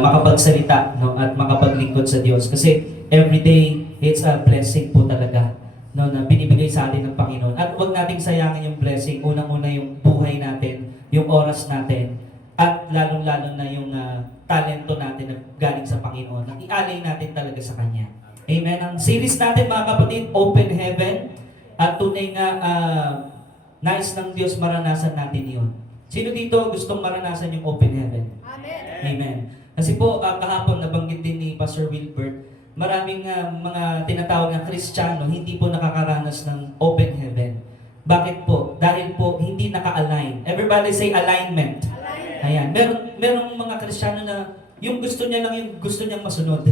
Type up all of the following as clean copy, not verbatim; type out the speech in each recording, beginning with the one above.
makapagsalita, no, at makapaglingkod sa Diyos. Kasi everyday, it's a blessing po talaga, no, na binibigay sa atin ng Panginoon. At huwag nating sayangin yung blessing. Unang-una yung buhay natin, yung oras natin, at lalong-lalo na yung talento natin na galing sa Panginoon. Na ialay natin talaga sa Kanya. Amen. Ang series natin, mga kapatid, Open Heaven. At tunay nga, nais ng Diyos maranasan natin yun. Sino dito gustong maranasan yung open heaven? Amen. Amen. Kasi po, kahapon nabanggit din ni Pastor Wilbert, maraming mga tinatawag na Kristiyano hindi po nakakaranas ng open heaven. Bakit po? Dahil po hindi naka-align. Everybody say alignment. Ayan. Merong mga Kristiyano na yung gusto niya lang yung gusto niyang masunod.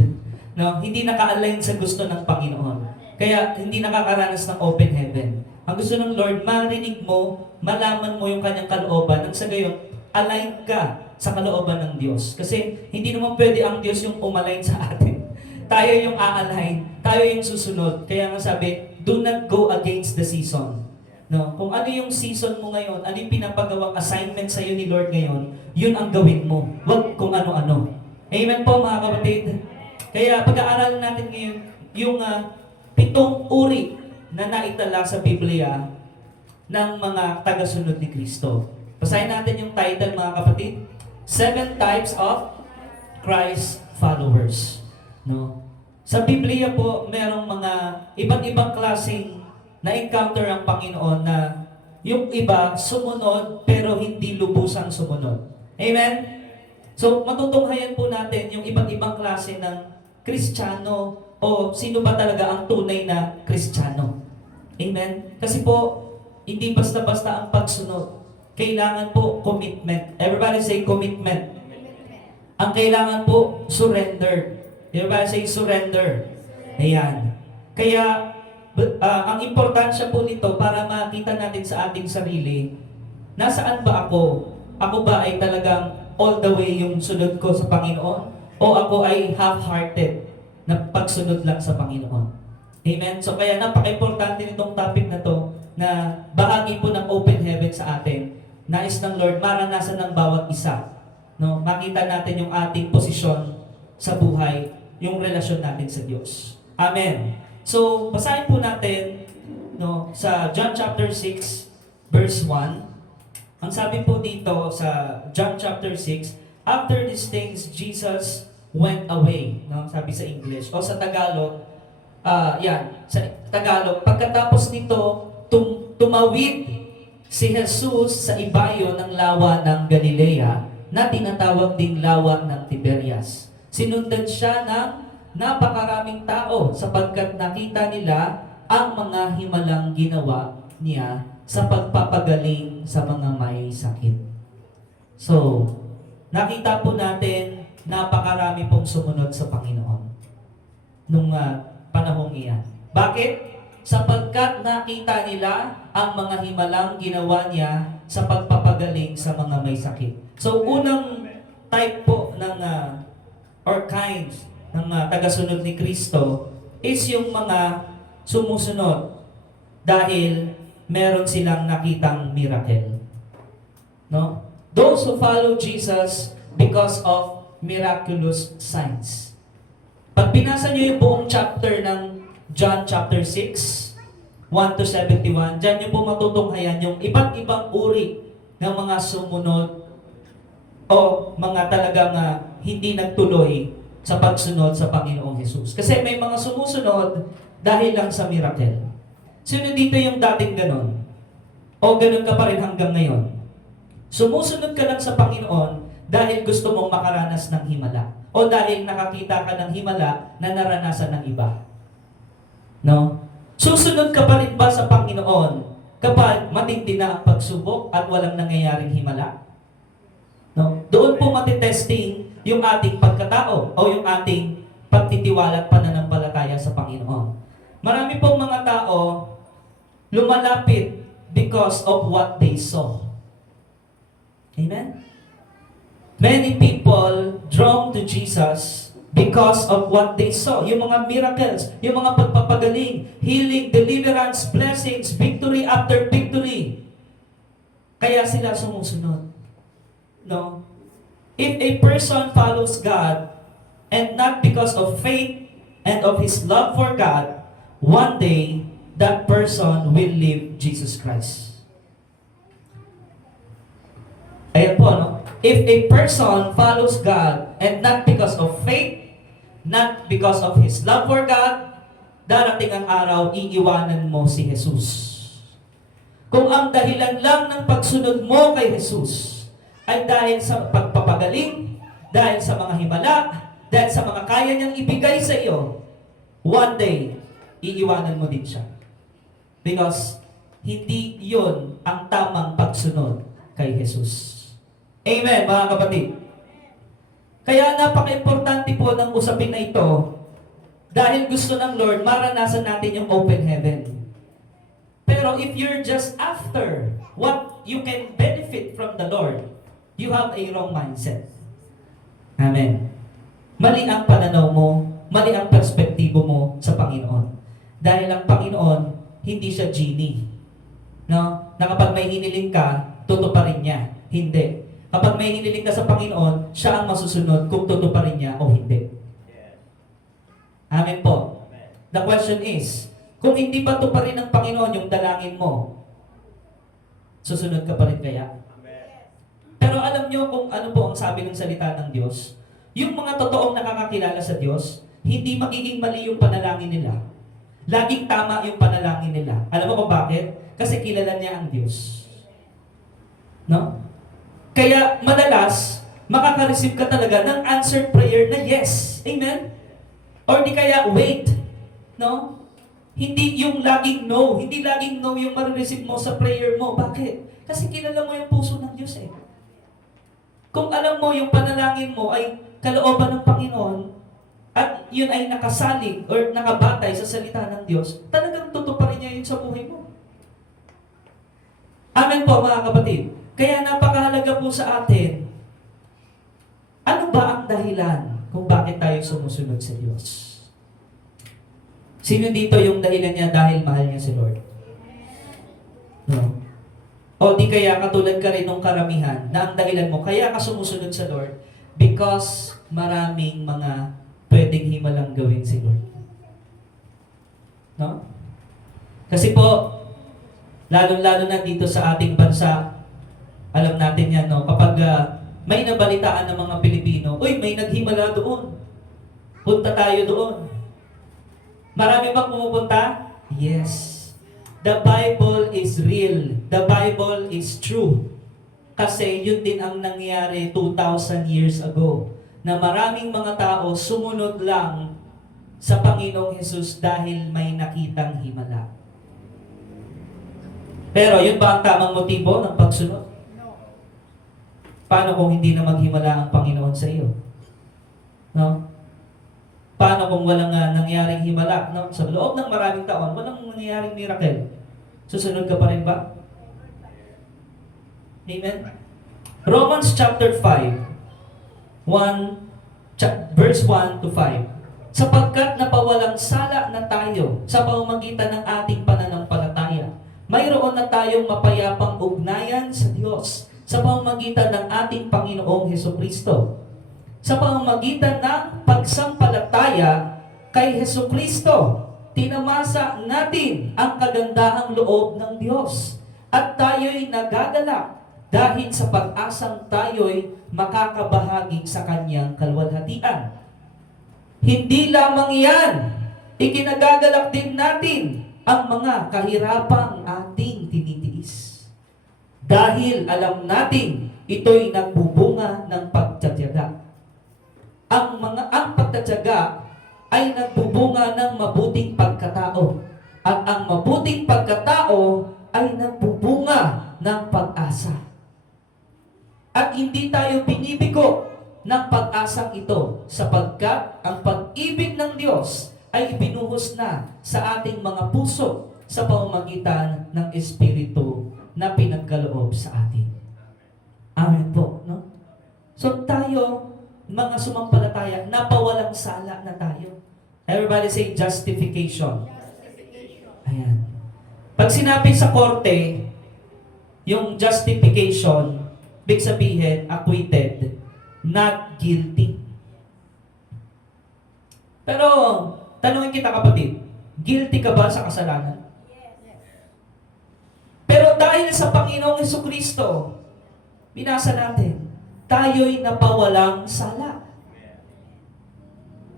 No? Hindi naka-align sa gusto ng Panginoon. Kaya hindi nakakaranas ng open heaven. Ang gusto ng Lord, marinig mo, malaman mo yung kanyang kalooban, nang sa gayon, align ka sa kalooban ng Diyos. Kasi hindi naman pwede ang Diyos yung umalign sa atin. Tayo yung a-align, tayo yung susunod. Kaya nga sabi, do not go against the season. No? Kung ano yung season mo ngayon, ano yung pinapagawang assignment sa iyo ni Lord ngayon, yun ang gawin mo. Huwag kung ano-ano. Amen po mga kapatid. Kaya pag-aaralan natin ngayon, yung 7 uri na naitala sa Biblia ng mga tagasunod ni Kristo. Basahin natin yung title, mga kapatid. 7 types of Christ followers. No? Sa Biblia po, merong mga iba't ibang klaseng na-encounter ang Panginoon na yung iba sumunod pero hindi lubusang sumunod. Amen? So, matutunghayan po natin yung iba't ibang klase ng Kristiyano o sino ba talaga ang tunay na Kristiyano. Amen? Kasi po, hindi basta-basta ang pagsunod. Kailangan po commitment. Everybody say commitment. Ang kailangan po, surrender. Everybody say surrender. Ayan. Kaya, ang importansya po nito para makita natin sa ating sarili, nasaan ba ako? Ako ba ay talagang all the way yung sunod ko sa Panginoon? O ako ay half-hearted na pagsunod lang sa Panginoon? Amen? So kaya napaka-importante nitong topic na to na bahagi po ng open heaven sa atin. Nais ng Lord maranasan ng bawat isa. No? Makita natin yung ating posisyon sa buhay, yung relasyon natin sa Diyos. Amen. So basahin po natin no, sa John chapter 6 verse 1. Ang sabi po dito sa John chapter 6, after these things Jesus went away. No? Sabi sa English. O sa Tagalog, sa Tagalog, pagkatapos nito, tumawid si Jesus sa ibayo ng lawa ng Galilea na tinatawag ding lawa ng Tiberias. Sinundan siya ng napakaraming tao sapagkat nakita nila ang mga himalang ginawa niya sa pagpapagaling sa mga may sakit. So, nakita po natin napakarami pong sumunod sa Panginoon nung panahong iyan. Bakit? Sapagkat nakita nila ang mga himalang ginawa niya sa pagpapagaling sa mga may sakit. So, unang type po ng or kinds ng tagasunod ni Kristo is yung mga sumusunod dahil meron silang nakitang miracle. No? Those who follow Jesus because of miraculous signs. Pag binasa nyo yung buong chapter ng John chapter 6, 1 to 71, dyan nyo po matutunghayan yung iba't ibang uri ng mga sumunod o mga talagang hindi nagtuloy sa pagsunod sa Panginoong Jesus. Kasi may mga sumusunod dahil lang sa miracle. Sino dito yung dating ganon? O ganon ka pa rin hanggang ngayon? Sumusunod ka lang sa Panginoon dahil gusto mong makaranas ng himala. O dahil nakakita ka ng himala na naranasan ng iba. No? Susunod ka pa rin ba sa Panginoon kapag matindi na ang pagsubok at walang nangyayaring himala? No? Doon po matitesting yung ating pagkatao o yung ating pagtitiwala at pananampalataya sa Panginoon. Marami pong mga tao lumalapit because of what they saw. Amen? Many people drawn to Jesus because of what they saw. Yung mga miracles, yung mga pagpapagaling, healing, deliverance, blessings, victory after victory. Kaya sila sumusunod. No? If a person follows God, and not because of faith and of his love for God, one day, that person will live Jesus Christ. Ayan po, no? If a person follows God, and not because of faith, not because of his love for God, darating ang araw, iiwanan mo si Jesus. Kung ang dahilan lang ng pagsunod mo kay Jesus ay dahil sa pagpapagaling, dahil sa mga himala, dahil sa mga kaya niyang ibigay sa iyo, one day, iiwanan mo din siya. Because hindi yon ang tamang pagsunod kay Jesus. Amen, mga kapatid. Kaya napaka-importante po ng usapin na ito dahil gusto ng Lord maranasan natin yung open heaven. Pero if you're just after what you can benefit from the Lord, you have a wrong mindset. Amen. Mali ang pananaw mo, mali ang perspektibo mo sa Panginoon. Dahil ang Panginoon, hindi siya genie. No? Na kapag may hiniling ka, tutuparin niya. Hindi. Kapag may hiniling ka sa Panginoon, siya ang masusunod kung tutuparin niya o hindi. Amen po. The question is, kung hindi pa tuparin ng Panginoon yung dalangin mo, susunod ka pa rin kaya? Pero alam niyo kung ano po ang sabi ng salita ng Diyos? Yung mga totoong nakakakilala sa Diyos, hindi magiging mali yung panalangin nila. Laging tama yung panalangin nila. Alam mo kung bakit? Kasi kilala niya ang Diyos. No? Kaya madalas, makaka-receive ka talaga ng answered prayer na yes. Amen? Or di kaya wait. No? Hindi yung laging no. Hindi laging no yung marireceive mo sa prayer mo. Bakit? Kasi kilala mo yung puso ng Diyos eh. Kung alam mo yung panalangin mo ay kalooban ng Panginoon at yun ay nakasalig or nakabatay sa salita ng Diyos, talagang tutuparin niya yun sa buhay mo. Amen po mga kapatid. Kaya napakahalaga po sa atin, ano ba ang dahilan kung bakit tayo sumusunod sa Diyos? Sino dito yung dahilan niya dahil mahal niya si Lord? No? O di kaya katulad ka rin ng karamihan na ang dahilan mo, kaya ka sumusunod sa Lord because maraming mga pwedeng himalang gawin si Lord. No? Kasi po, lalo-lalo na dito sa ating bansa, alam natin yan, no? Kapag may nabalitaan ng mga Pilipino, uy, may naghimala doon. Punta tayo doon. Marami bang pumupunta? Yes. The Bible is real. The Bible is true. Kasi yun din ang nangyari 2,000 years ago. Na maraming mga tao sumunod lang sa Panginoong Hesus dahil may nakitang himala. Pero yun ba ang tamang motibo ng pagsunod? Paano kung hindi na maghimala ang Panginoon sa iyo? No? Paano kung walang nangyaring himala? No? Sa loob ng maraming taon, walang nangyaring miracle. Susunod ka pa rin ba? Amen? Romans chapter 5, verse 1 to 5. Sapagkat napawalang sala na tayo sa pamamagitan ng ating pananampalataya, mayroon na tayong mapayapang ugnayan sa Diyos sa pamamagitan ng ating Panginoong Hesukristo. Sa pamamagitan ng pagsampalataya kay Hesukristo, tinamasa natin ang kagandahang loob ng Diyos at tayo'y nagagalak dahil sa pag-asang tayo'y makakabahagi sa Kanyang kalwalhatian. Hindi lamang yan, ikinagagalak din natin ang mga kahirapang ating tinitiis. Dahil alam natin, ito'y nagbubunga ng pagtatiyaga. Ang pagtatiyaga ay nagbubunga ng mabuting pagkatao. At ang mabuting pagkatao ay nagbubunga ng pag-asa. At hindi tayo binibigo ng pag-asang ito sapagkat ang pag-ibig ng Diyos ay ibinuhos na sa ating mga puso sa pamamagitan ng Espiritu na pinagkaloob sa atin. Amen po, no? So tayo, mga sumampalataya, napawalang sala na tayo. Everybody say justification. Ayan. Pag sinabi sa korte, yung justification, big sabihin, acquitted. not guilty. Pero, tanungin kita kapatid, guilty ka ba sa kasalanan? Pero dahil sa Panginoong Jesucristo, binasa natin, tayo'y napawalang sala.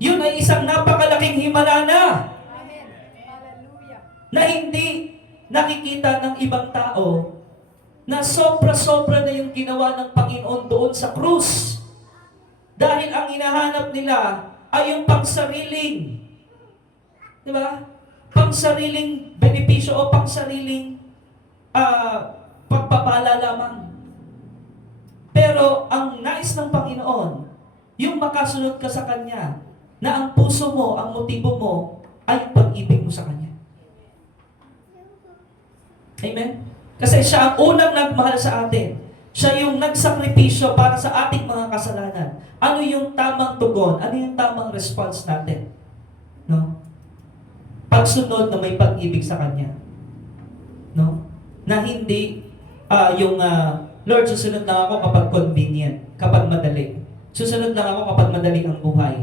Yun ay isang napakalaking himala na na hindi nakikita ng ibang tao na sobra-sobra na yung ginawa ng Panginoon doon sa krus. Dahil ang hinahanap nila ay yung pangsariling, di ba? Pangsariling benepisyo o pangsariling pagpapala lamang. Pero ang nais ng Panginoon, yung makasunod ka sa Kanya, na ang puso mo, ang motibo mo, ay pag-ibig mo sa Kanya. Amen? Kasi siya ang unang nagmahal sa atin. Siya yung nagsakripisyo para sa ating mga kasalanan. Ano yung tamang tugon? Ano yung tamang response natin? No? Pagsunod na may pag-ibig sa Kanya. No? Na hindi Lord, susunod lang ako kapag convenient, kapag madali. Susunod lang ako kapag madali ang buhay,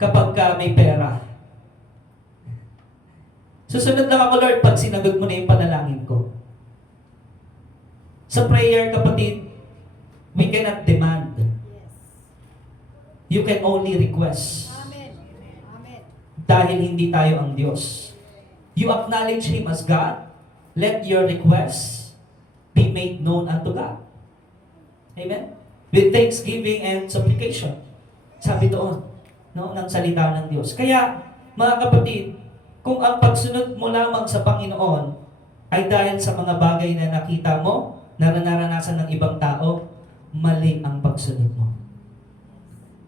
kapag may pera. Susunod lang ako, Lord, pag sinagot mo na yung panalangin ko. Sa prayer, kapatid, we cannot demand. You can only request. Amen. Amen. Dahil hindi tayo ang Diyos. You acknowledge Him as God. Let your requests be made known unto God. Amen? With thanksgiving and supplication. Sabi doon, no, ng salita ng Diyos. Kaya, mga kapatid, kung ang pagsunod mo lamang sa Panginoon ay dahil sa mga bagay na nakita mo, na naranasan ng ibang tao, mali ang pagsunod mo.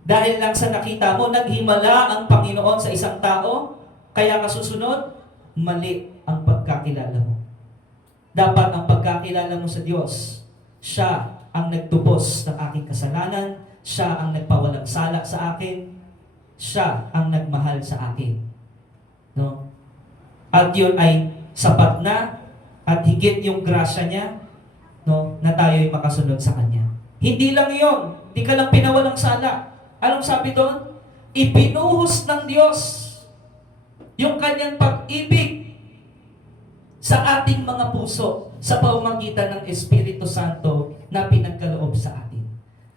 Dahil lang sa nakita mo, naghimala ang Panginoon sa isang tao, kaya kasusunod, mali ang pagkakilala mo. Dapat ang pagkakilala mo sa Diyos, siya ang nagtubos ng aking kasalanan, siya ang nagpawalang sala sa akin, siya ang nagmahal sa akin. No? At yun ay sapat na at higit yung grasya niya, no, na tayo'y makasunod sa Kanya. Hindi lang yun, hindi ka lang pinawalang sala. Anong sabi doon? Ipinuhos ng Diyos yung Kanyang pag-ibig sa ating mga puso sa pamamagitan ng Espiritu Santo na pinagkaloob sa atin.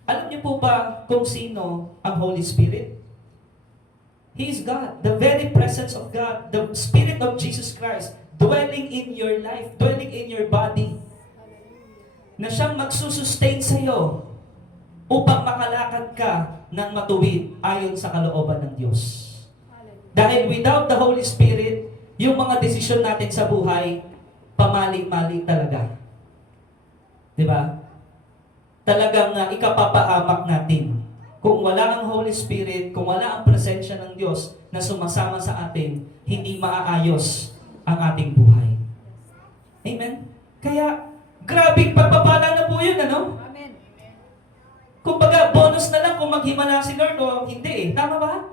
Alam niyo po ba kung sino ang Holy Spirit? He is God, the very presence of God, the Spirit of Jesus Christ dwelling in your life, dwelling in your body, na siyang magsusustain sa iyo upang makalakad ka ng matuwid ayon sa kalooban ng Diyos. Dahil without the Holy Spirit, yung mga desisyon natin sa buhay, pamali-mali talaga. Di ba? Talagang ikapapahamak natin. Kung wala ang Holy Spirit, kung wala ang presensya ng Diyos na sumasama sa atin, hindi maaayos ang ating buhay. Amen? Kaya, grabing pagpapala na po yun, ano? Amen. Kumbaga, bonus na lang kung maghimala si Lord o hindi eh. Tama ba?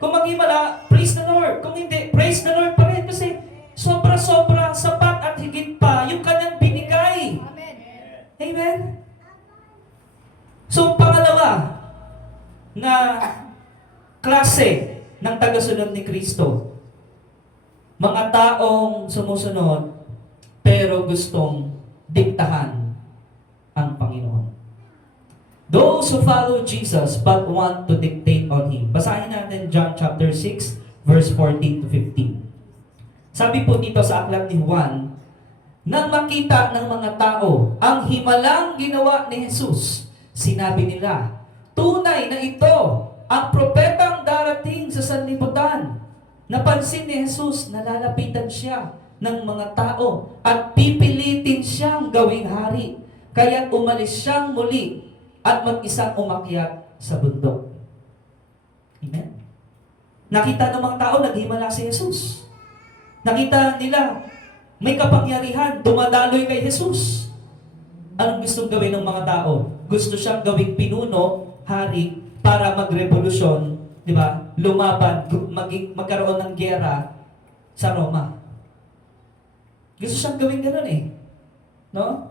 Kung maghimala, praise the Lord. Kung hindi, praise the Lord pa rin. Kasi sobra-sobra, sapat at higit pa yung kanyang binigay. Amen. Amen? So, pangalawa na klase ng tagasunod ni Kristo. Mga taong sumusunod pero gustong diktahan ang Panginoon. Those who follow Jesus but want to dictate on Him. Basahin natin John chapter 6, verse 14 to 15. Sabi po dito sa aklat ni Juan, nang makita ng mga tao ang himalang ginawa ni Jesus, sinabi nila, tunay na ito ang propetang darating sa sanlibutan. Napansin ni Jesus na lalapitan siya ng mga tao at pipilitin siyang gawing hari. Kaya't umalis siyang muli at mag-isang umakyat sa bundok. Amen? Nakita ng mga tao, naghimala si Jesus. Nakita nila, may kapangyarihan, dumadaloy kay Jesus. Anong gustong gawin ng mga tao? Gusto siyang gawing pinuno, hari, para magrevolusyon, di ba? Lumaban, magkaroon ng giyera sa Roma. Gusto siyang gawing gano'n eh. No?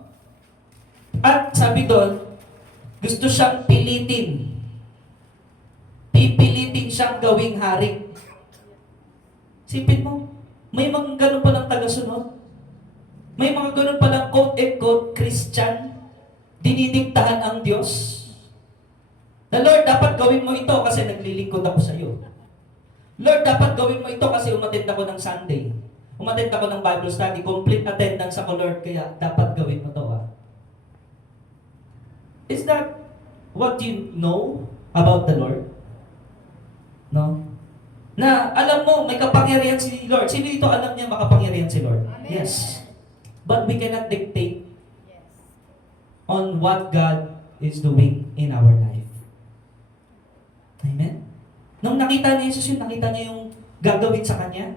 At sabi doon, gusto siyang pilitin pipilitin siyang gawing hari. Sipin mo, may mga ganun palang tagasunod. May mga ganun palang quote-and-quote Christian. Dinidiktahan ang Diyos. Na Lord, dapat gawin mo ito kasi naglilingkod ako sa iyo. Lord, dapat gawin mo ito kasi umattend ako ng Sunday. Umattend ako ng Bible study. Complete attendance ako, Lord, kaya dapat gawin mo ito. Is that what you know about the Lord? No? Na alam mo, may kapangyarihan si Lord. Sino dito alam niya makapangyarihan si Lord? Amen. Yes. But we cannot dictate on what God is doing in our life. Amen? Nung nakita ni Jesus yun, nakita niya yung gagawin sa kanya,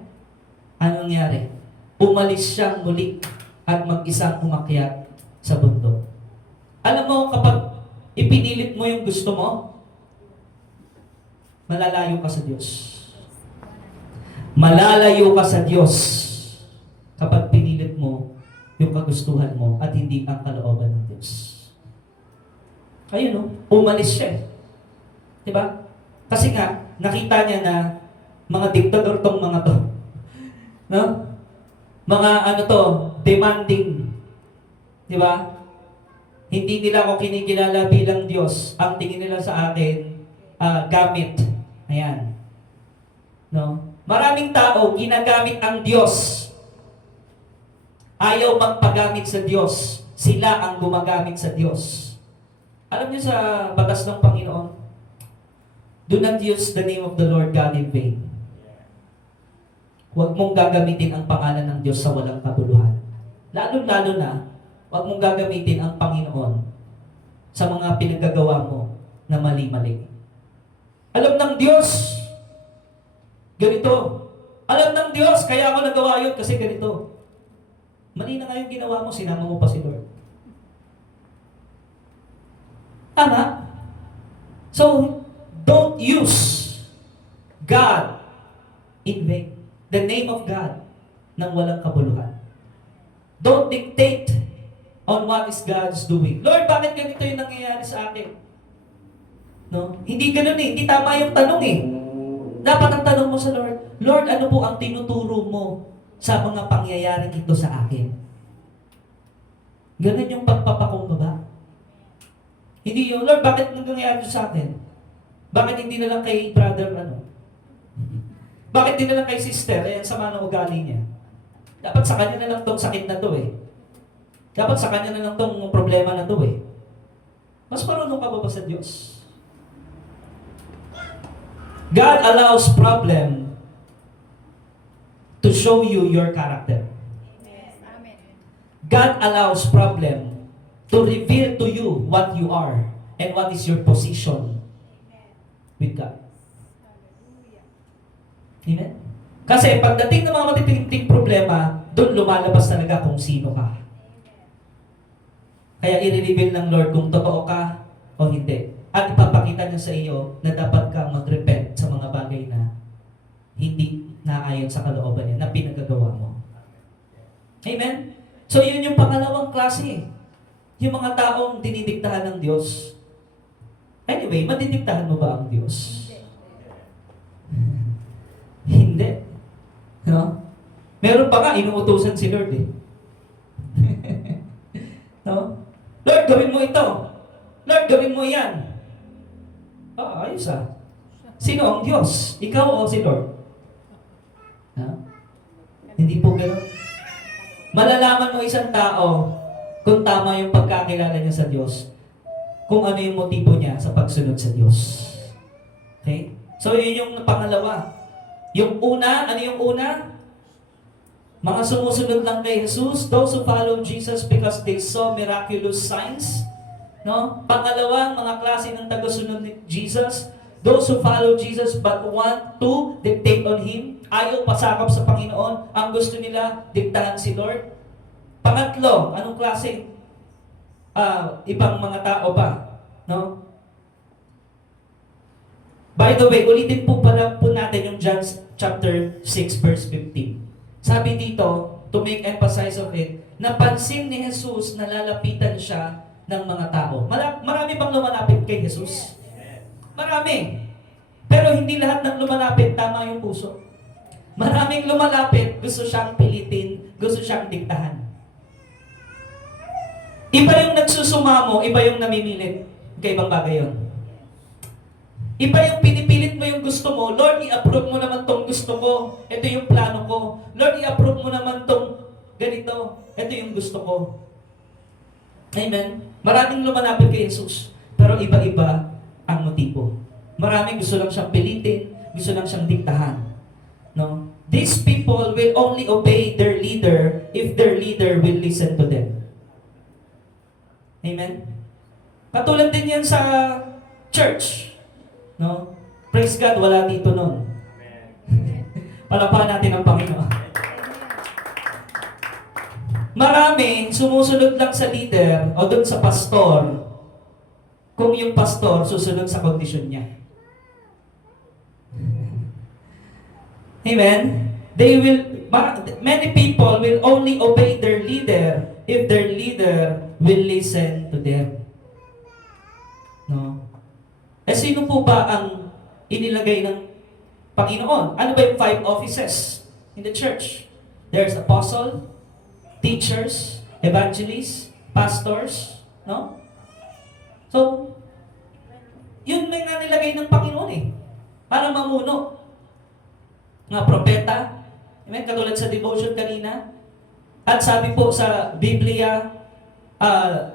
anong nangyari? Umalis siyang muli at mag-isang umakyat sa bundok. Alam mo, kapag ipinilit mo yung gusto mo, malalayo ka sa Diyos. Malalayo ka sa Diyos kapag pinilit mo yung kagustuhan mo at hindi ang kalooban ng Diyos. Ayun, no? Umalis siya. Diba? Kasi nga, nakita niya na mga diktador tong mga to. No? Mga demanding. Diba? Hindi nila ako kinikilala bilang Diyos. Ang tingin nila sa akin, gamit. Ayan. No? Maraming tao, ginagamit ang Diyos. Ayaw magpagamit sa Diyos. Sila ang gumagamit sa Diyos. Alam niyo sa batas ng Panginoon, do not use the name of the Lord God in vain. Huwag mong gagamitin ang pangalan ng Diyos sa walang kabuluhan. Lalo-lalo na, huwag mong gagamitin ang Panginoon sa mga pinagagawa mo na mali-mali. Alam ng Diyos, ganito. Alam ng Diyos, kaya ako nagawa yun kasi ganito. Mali na nga yung ginawa mo, sinama mo pa si Lord. Tama? So, don't use God in vain. The name of God nang walang kabuluhan. Don't dictate on what is God's doing. Lord, bakit ganito yung nangyayari sa akin? No? Hindi ganun eh. Hindi tama yung tanong eh. Dapat ang tanong mo sa Lord, Lord, ano po ang tinuturo mo sa mga pangyayaring ito sa akin? Ganun yung pagpapakumbaba. Hindi yung, Lord, bakit nangyayari sa akin? Bakit hindi na lang kay brother Bakit hindi na lang kay sister? Ayan, sama ng ugali niya. Dapat sa kanya na lang tong sakit na to eh. Dapat sa kanya na lang tong problema na to eh. Mas marunong ka ba sa Diyos? God allows problem to show you your character. Amen. God allows problem to reveal to you what you are and what is your position with God. Amen? Kasi pagdating ng mga matitinding problema, doon lumalabas talaga kung sino ka. Kaya i-reveal ng Lord kung totoo ka o hindi. At ipapakita niya sa iyo na dapat kang mag-repent sa mga bagay na hindi naayon sa kalooban niya, na pinagagawa mo. Amen? So yun yung pangalawang klase. Yung mga taong dinidiktahan ng Diyos. Anyway, madidiktahan mo ba ang Diyos? Hindi. No? Meron pa nga, inuutusan si Lord eh. No? Lord, gawin mo ito. Lord, gawin mo yan. Ayos ah. Sino ang Diyos? Ikaw o si Lord? No? Hindi po gano'n. Malalaman mo isang tao kung tama yung pagkakilala niya sa Diyos, kung ano yung motibo niya sa pagsunod sa Diyos. Okay? So yun yung pangalawa. Yung una, ano yung una? Mga sumusunod lang kay Jesus, those who follow Jesus because they saw miraculous signs. No? Pangalawa, mga klase ng tagasunod ni Jesus, those who follow Jesus but want to dictate on Him, ayaw pasakop sa Panginoon, ang gusto nila, diktahan si Lord. Pangatlo, anong klase? Ibang mga tao pa. No? By the way, ulitin po pala po natin yung John chapter 6 verse 15. Sabi dito, to make emphasis of it, napansin ni Jesus na lalapitan siya ng mga tao. Marami bang lumalapit kay Jesus? Marami. Pero hindi lahat ng lumalapit tama yung puso. Maraming lumalapit, gusto siyang pilitin, gusto siyang diktahan. Iba yung nagsusumamo, iba yung namimilit. Kaibang bagay yun. Iba yung pinipilit mo yung gusto mo. Lord, i-approve mo naman tong gusto ko. Ito yung plano ko. Lord, i-approve mo naman tong ganito. Ito yung gusto ko. Amen? Maraming lumalapit kay Jesus. Pero iba-iba ang motibo. Maraming gusto lang siyang pilitin, gusto lang siyang diktahan. No? These people will only obey their leader if their leader will listen to them. Amen? Katulad din yan sa church. No? Praise God, wala dito nun. Palapakan natin ang Panginoon. Marami sumusunod lang sa leader o dun sa pastor kung yung pastor susunod sa kondisyon niya. Amen? Many people will only obey their leader if their leader will listen to them. No? Eh sino po ba ang inilagay ng Panginoon? Ano ba yung 5 offices in the church? There's apostle, teachers, evangelists, pastors, no? So, yun may nilagay ng Panginoon eh. Para mamuno. Mga propeta, amen, katulad sa devotion kanina. At sabi po sa Biblia,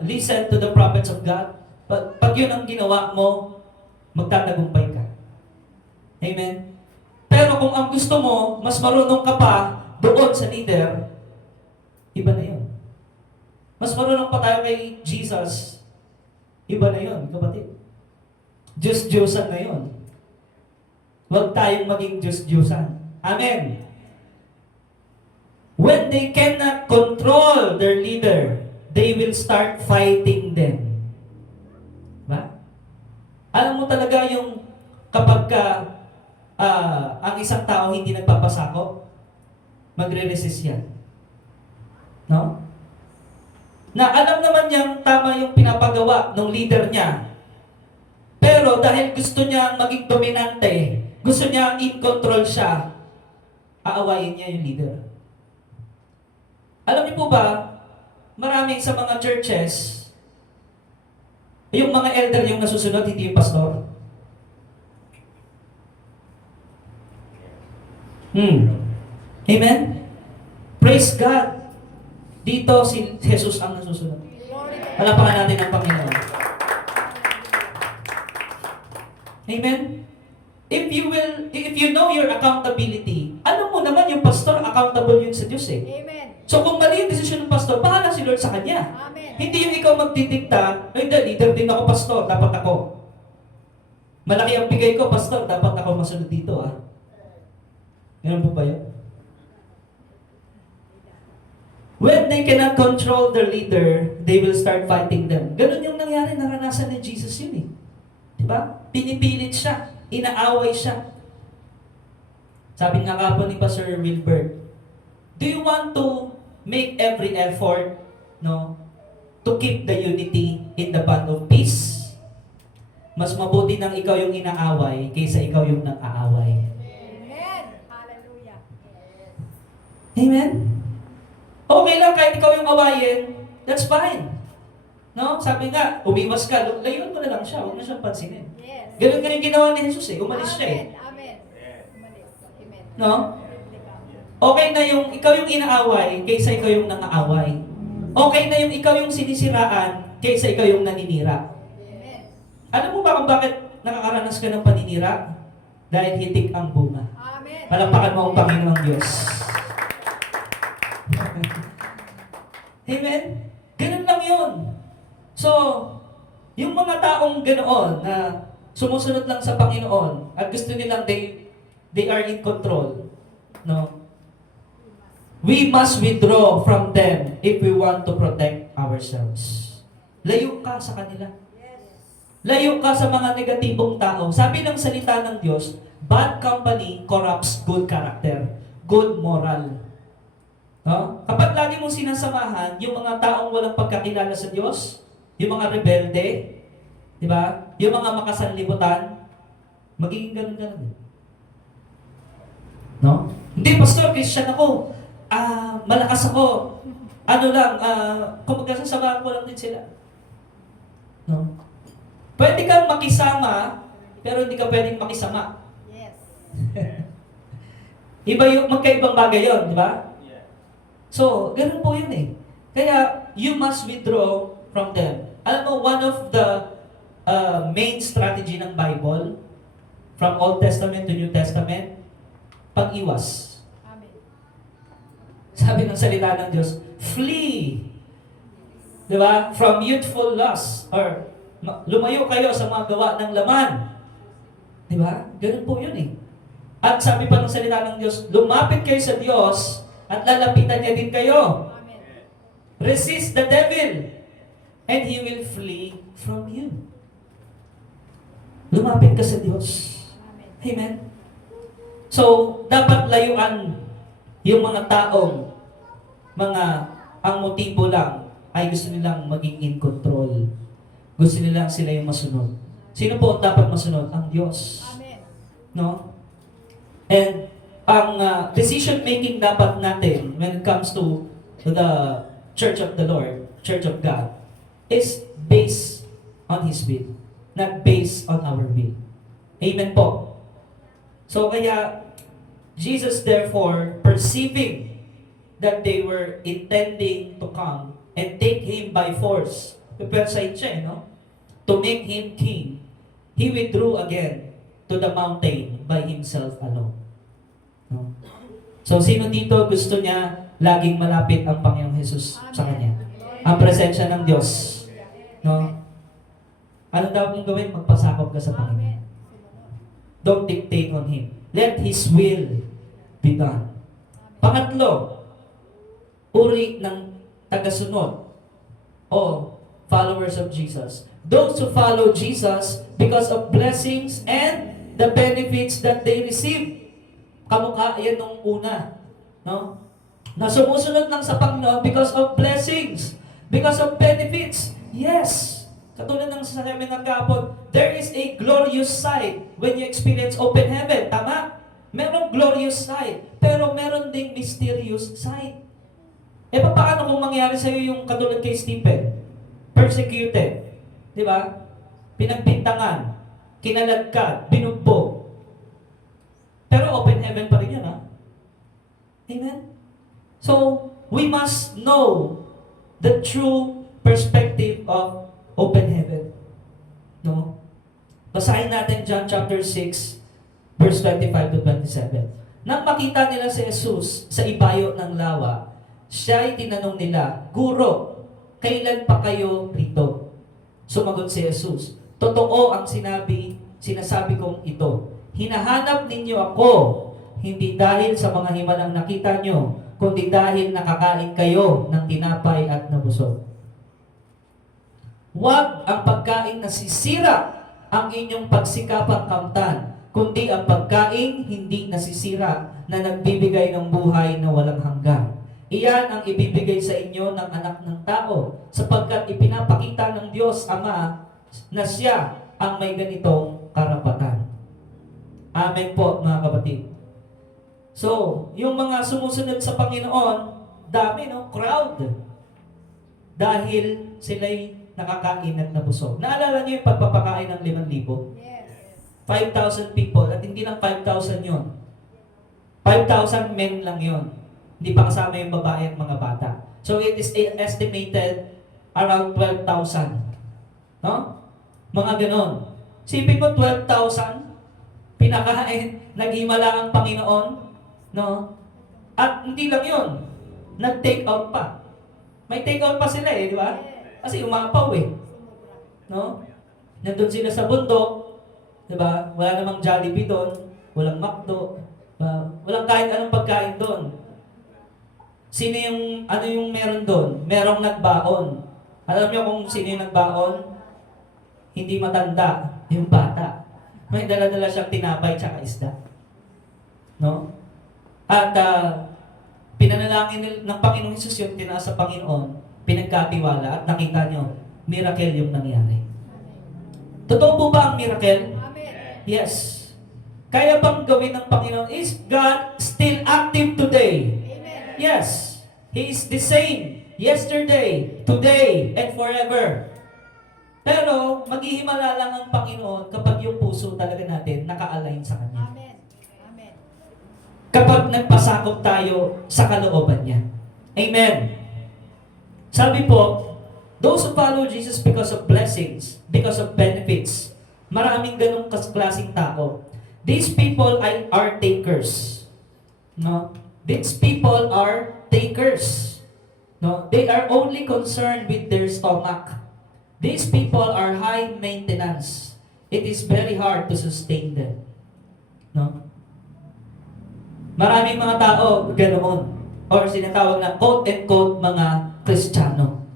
listen to the prophets of God. Pag yun ang ginawa mo, magtatagumpay ka. Amen? Pero kung ang gusto mo, mas marunong ka pa doon sa leader, iba na yun. Mas marunong pa tayo kay Jesus, iba na yun, kapatid. Diyos-Diyosan na yun. Huwag tayong maging Diyos-Diyosan. Amen? When they cannot control their leader, they will start fighting them. Ba? Alam mo talaga yung kapag ang isang tao hindi nagpapasako, magre-resist yan. No? Na alam naman niyang tama yung pinapagawa ng leader niya. Pero dahil gusto niya maging dominante, gusto niya in control siya, aawayin niya yung leader. Alam niyo po ba, maraming sa mga churches, yung mga elder yung nasusunod, hindi yung pastor. Amen? Praise God. Dito si Jesus ang nasusunod. Palapakan natin ang Panginoon. Amen? If you know your accountability, alam mo naman yung pastor, accountable yun sa Diyos eh. Amen. So kung mali yung desisyon ng pastor, bahala si Lord sa kanya. Amen. Hindi yung ikaw magdidikta, ay leader din ako pastor, dapat ako. Malaki ang bigay ko, pastor, dapat ako masunod dito ah. Ganun po ba yun? When they cannot control their leader, they will start fighting them. Ganun yung nangyari, naranasan ni Jesus yun eh. Diba? Pinipilit siya, inaaway siya. Sabi nga kapon ni Pastor Wilbert, do you want to make every effort, no, to keep the unity in the bond of peace? Mas mabuti nang ikaw yung inaaway kaysa ikaw yung nang-aaway. Amen. Hallelujah. Amen? Okay lang kahit ikaw yung awayin, that's fine. No? Sabi nga, umiwas ka, layuan mo na lang siya, huwag na siyang pansinin. Yes. Ganun ka rin ginawa ni Jesus eh, umalis siya eh. Amen. Umalis. Amen. No? Okay na yung ikaw yung inaaway kaysa ikaw yung nangaaway. Okay na yung ikaw yung sinisiraan kaysa ikaw yung naninira. Amen. Alam mo ba kung bakit nakakaranas ka ng paninira? Dahil hitik ang bunga. Amen. Palampakan mo ang Panginoong Diyos. Amen? Ganun lang yun. So, yung mga taong ganoon na sumusunod lang sa Panginoon at gusto nilang they are in control, no? We must withdraw from them if we want to protect ourselves. Layo ka sa kanila. Layo ka sa mga negatibong tao. Sabi ng salita ng Diyos, bad company corrupts good character, good moral. No? Kapag lagi mong sinasamahan yung mga taong walang pagkakilala sa Diyos, yung mga rebelde, di ba? Yung mga makasanlibutan, Magiging ganun-ganun. No? Hindi, pastor, Christian ako. Malakas ako. Ano lang, kumbaga sasamahan ko lang din sila. No? Pwede kang makisama, pero hindi ka pwedeng makisama. Yes. Iba yung magkaibang bagay yon, di ba? So, ganun po yun eh. Kaya, you must withdraw from them. Alam mo, one of the main strategy ng Bible, from Old Testament to New Testament, pag-iwas. Amen. Sabi ng salita ng Diyos, flee. Di ba? From youthful lust. Or, lumayo kayo sa mga gawa ng laman. Di ba? Ganun po yun eh. At sabi pa ng salita ng Diyos, lumapit kayo sa Diyos at lalapitan niya din kayo. Amen. Resist the devil and he will flee from you. Lumapit ka sa Diyos. Amen. Amen? So, dapat layuan yung mga taong ang motibo lang ay gusto nilang maging in control. Gusto nilang sila yung masunod. Sino po ang dapat masunod? Ang Diyos. Amen. No? And ang decision-making dapat natin when it comes to the Church of the Lord, Church of God, is based on His will, not based on our will. Amen po. So kaya, Jesus therefore, perceiving that they were intending to come and take Him by force, pepensite siya, no? To make Him king, He withdrew again to the mountain by Himself alone. No? So, sino dito gusto niya laging malapit ang Panginoong Jesus sa kanya? Ang presensya ng Diyos. No? Ano daw mong gawin? Magpasakop ka sa Panginoon. Don't dictate on Him. Let His will be done. Pangatlo, uri ng tagasunod o followers of Jesus. Those who follow Jesus because of blessings and the benefits that they receive. Kamukha yan nung una. No? Na sumusunod lang sa Panginoon because of blessings, because of benefits. Yes. Katulad ng sa namin ng gapon, there is a glorious side when you experience open heaven. Tama? Merong glorious side, pero meron ding mysterious side. E paano kung mangyari sa'yo yung katulad kay Stephen? Persecuted. Di ba? Pinagbintangan, kinalagkad, binugbog. Pero open heaven pa rin yun, ha? Amen? So, we must know the true perspective of open heaven. No? Basahin natin John chapter 6, verse 25 to 27. Nang makita nila si Jesus sa ibayo ng lawa, siya ay tinanong nila, Guro, kailan pa kayo rito? Sumagot si Jesus, totoo ang sinasabi kong ito. Hinahanap ninyo ako, hindi dahil sa mga himalang nakita nyo, kundi dahil nakakain kayo ng tinapay at nabusog. Huwag ang pagkain nasisira ang inyong pagsikapang kamtan, kundi ang pagkain hindi nasisira na nagbibigay ng buhay na walang hanggan. Iyan ang ibibigay sa inyo ng anak ng tao, sapagkat ipinapakita ng Diyos Ama na siya ang may ganitong karapatan. Amen po, mga kapatid. So, yung mga sumusunod sa Panginoon, dami, no? Crowd. Dahil sila'y nakakain at nabusog. Naalala niyo yung pagpapakain ng 5,000? Yes. 5,000 people, at hindi lang 5,000 yon. 5,000 men lang yon. Hindi pa kasama yung babae at mga bata. So it is estimated around 12,000. No? Mga ganon. Sipin mo 12,000, pinakain, naghimala ang Panginoon, no? At hindi lang yon, nag-take out pa. May take out pa sila di ba? Kasi umapaw no? Nandun sila sa bundok, di ba? Wala namang Jollibee doon, walang McDo, walang kahit anong pagkain doon. Sino yung meron doon? Merong nagbaon. Alam niyo kung sino yung nagbaon? Hindi matanda, yung bata. May dala-dala siyang tinapay tsaka isda. No? At pinanalangin ng Panginoong Hesus yung tinaas sa Panginoon, pinagkatiwala at nakita nyo, miracle yung nangyari. Totoo po ba ang miracle? Amen. Yes. Kaya bang gawin ng Panginoon? Is God still active today? Amen. Yes. He is the same yesterday, today, and forever. Pero maghihimala lang ang Panginoon kapag yung puso talaga natin naka-align sa Kanya. Amen. Amen. Kapag nagpasakop tayo sa kalooban niya. Amen. Sabi po, those who follow Jesus because of blessings, because of benefits, maraming ganong klaseng tao. These people are takers. No? These people are takers. No? They are only concerned with their stomach. These people are high maintenance. It is very hard to sustain them. No? Maraming mga tao ganoon, or sinatawag na quote-and-quote mga Kristiyano.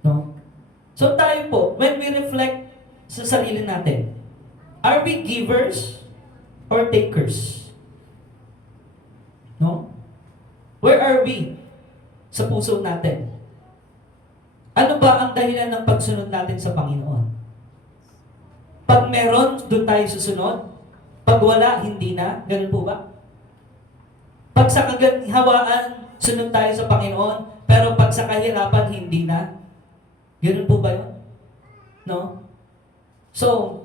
No? So tayo po, when we reflect sa sarili natin, are we givers or takers? No? Where are we sa puso natin? Ano ba ang dahilan ng pagsunod natin sa Panginoon? Pag meron, doon tayo susunod. Pag wala, hindi na. Ganun po ba? Pag sa kaganhawaan, sunod tayo sa Panginoon, pero pag sa kahirapan, hindi na. Ganun po ba yun? No? So,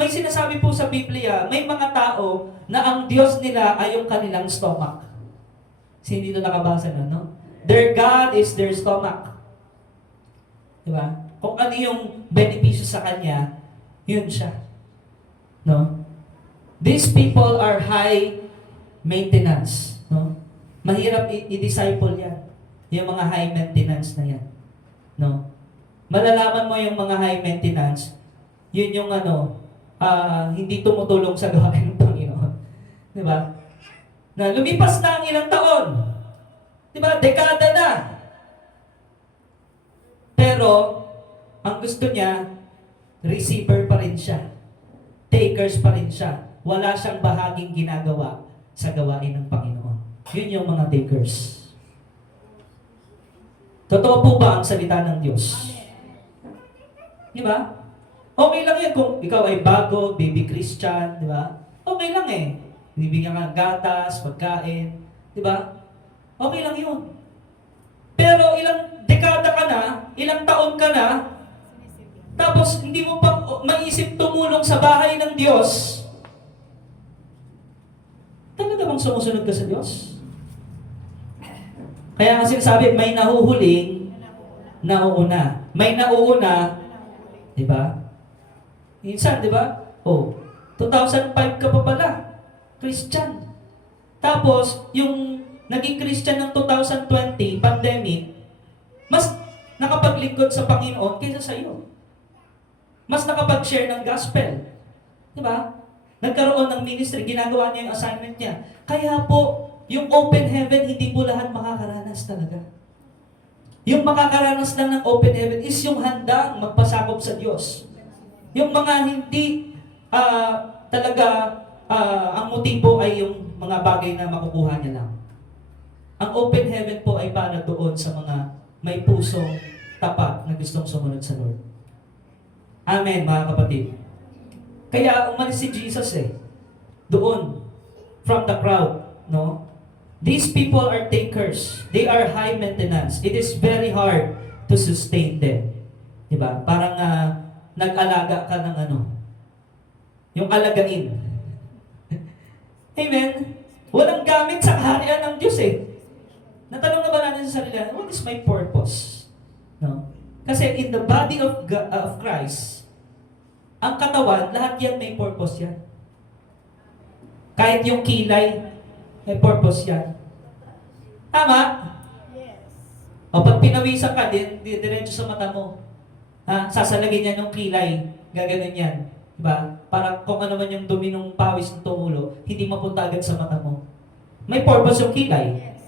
may sinasabi po sa Biblia, may mga tao na ang Diyos nila ay yung kanilang stomach. Hindi na nakabasa na, no? Their God is their stomach. Diba? Kung ano yung benepisyo sa Kanya, yun siya. No? These people are high maintenance. No? Mahirap i-disciple yan. Yung mga high maintenance na yan. No? Malalaman mo yung mga high maintenance, yun yung hindi tumutulong sa gawain ng Panginoon. Di ba? Na lumipas na ang ilang taon. Di ba? Dekada na. Pero, ang gusto niya, receiver pa rin siya. Takers pa rin siya. Wala siyang bahaging ginagawa sa gawain ng Panginoon. Yun yung mga takers. Totoo po ba ang salita ng Diyos? Di ba? Okay lang yan kung ikaw ay bago, baby Christian, di ba? Okay lang eh. Bibigyan ka ng gatas, pagkain, di ba? Okay lang yun. Pero ilang dekada ka na, ilang taon ka na, tapos hindi mo pa maisip tumulong sa bahay ng Diyos, talaga bang sumusunod ka sa Diyos? Kaya nga sinasabi, may nahuhuling, nauuna. May nauuna, di ba? Minsan, di ba? 2005 ka pa pala, Christian. Tapos, yung naging Christian ng 2020, pandemic, mas nakapaglingkod sa Panginoon kaysa sa iyo. Mas nakapag-share ng gospel. Di ba? Nagkaroon ng ministry, ginagawa niya yung assignment niya. Kaya po, yung open heaven, hindi po lahat makakaranas talaga. Yung makakaranas lang ng open heaven is yung handang magpasakop sa Diyos. Yung mga hindi ang motibo ay yung mga bagay na makukuha niya lang. Ang open heaven po ay para doon sa mga may pusong tapat na gustong sumunod sa Lord. Amen, mga kapatid. Kaya umalis si Jesus doon, from the crowd, no? These people are takers. They are high maintenance. It is very hard to sustain them. Diba? Parang nag-alaga ka ng yung alagain. Amen? Walang gamit sa kaharian ng Diyos Natanong na ba natin sa sarili, what is my purpose? No? Kasi in the body of Christ, ang katawan, lahat yan may purpose yan. Kahit yung kilay, may purpose yan. Tama? Yes. O pag pinawisan ka, diretso sa mata mo. Sasalagin yan yung kilay. Gaganon yan. Diba? Para kung ano man yung dumi ng pawis ng tumulo, hindi mapunta agad sa mata mo. May purpose yung kilay. Yes.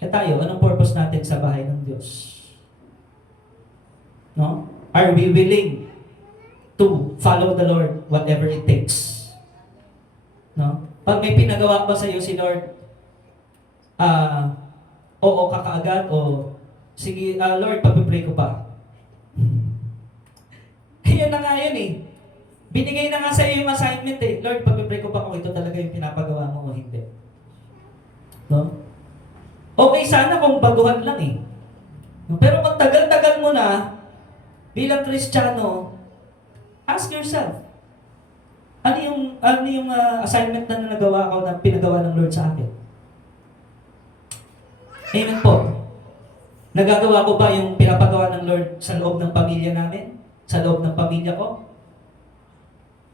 Kaya tayo, anong purpose natin sa bahay ng Diyos? No? Are we willing to follow the Lord whatever it takes? No? Pag may pinagawa ba sa iyo si Lord, oo ka kaagad, o sige, Lord, pag-pray ko pa. Yan na nga yan Binigay na nga sa iyo yung assignment eh. Lord, pag-pray ko pa kung ito talaga yung pinapagawa mo o hindi. No? Okay sana kung baguhan lang eh. No? Pero kung tagal-tagal mo na, bilang Kristiyano, ask yourself, ano yung assignment na nagawa ko na pinagawa ng Lord sa akin? Amen po. Nagagawa ko ba yung pinapagawa ng Lord sa loob ng pamilya namin? Sa loob ng pamilya ko?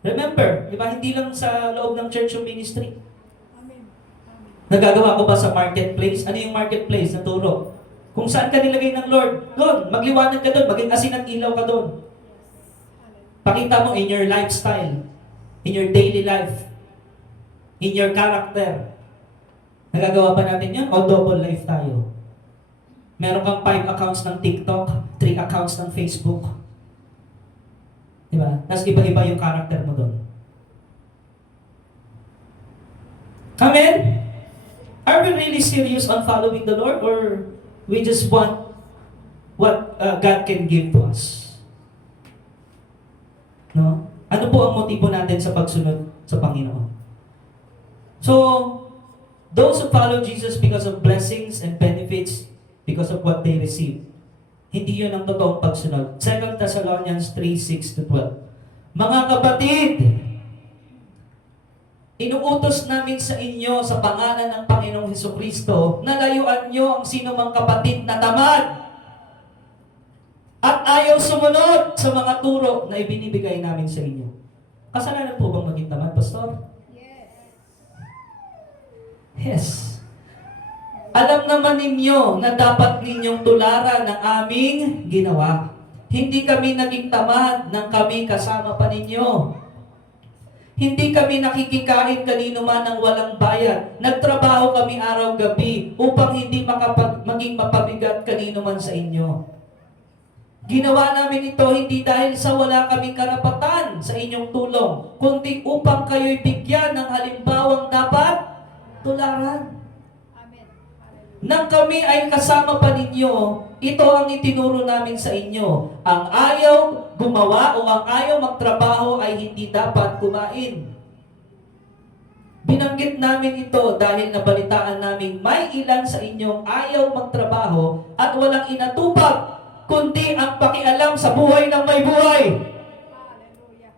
Remember, di ba, hindi lang sa loob ng church yung ministry. Amen. Nagagawa ko ba sa marketplace? Ano yung marketplace na turo? Kung saan ka nilagay ng Lord, doon, magliwanag ka doon, maging asin at ilaw ka doon. Pakita mo in your lifestyle, in your daily life, in your character. Nagagawa ba natin yan? O double life tayo? Meron kang 5 accounts ng TikTok, 3 accounts ng Facebook. Diba? Tapos iba-iba yung character mo doon. Amen? Are we really serious on following the Lord or we just want what God can give to us? No? Ano po ang motibo natin sa pagsunod sa Panginoon? So, those who follow Jesus because of blessings and benefits, because of what they receive, hindi yun ang totoong pagsunod. 2 Thessalonians 3:6-12. Mga kapatid, inuutos namin sa inyo sa pangalan ng Panginoong Hesukristo na layuan nyo ang sinumang kapatid na tamad at ayaw sumunod sa mga turo na ibinibigay namin sa inyo. Kasalanan po bang maging tamad, Pastor? Yes. Yes. Alam naman ninyo na dapat ninyong tularan ang aming ginawa. Hindi kami naging tamad nang kami kasama pa ninyo. Hindi kami nakikikain kanino man ng walang bayad. Nagtrabaho kami araw-gabi upang hindi maging mapabigat kanino man sa inyo. Ginawa namin ito hindi dahil sa wala kaming karapatan sa inyong tulong, kundi upang kayo'y bigyan ng halimbawang dapat tularan. Nang kami ay kasama pa ninyo, ito ang itinuro namin sa inyo. Ang ayaw gumawa o ang ayaw magtrabaho ay hindi dapat kumain. Binanggit namin ito dahil nabalitaan namin may ilan sa inyong ayaw magtrabaho at walang inatupag, kundi ang pakialam sa buhay ng may buhay. Hallelujah.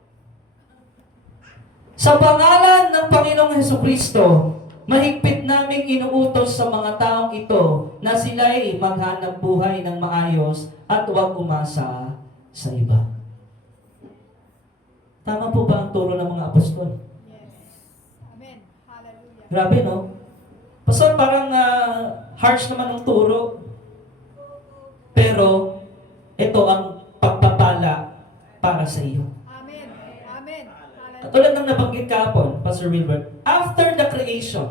Sa pangalan ng Panginoong Hesukristo, mahigpit naming inuutos sa mga taong ito na sila'y maghanap buhay ng maayos at huwag umasa sa iba. Tama po ba ang turo ng mga apostol? Yes. Amen. Hallelujah. Grabe, no? Pastor, parang harsh naman ang turo. Pero, ito ang pagpapala para sa iyo. Amen. Amen. Hallelujah. Katulad ng nabanggit kahapon, Pastor Wilbert, after the creation,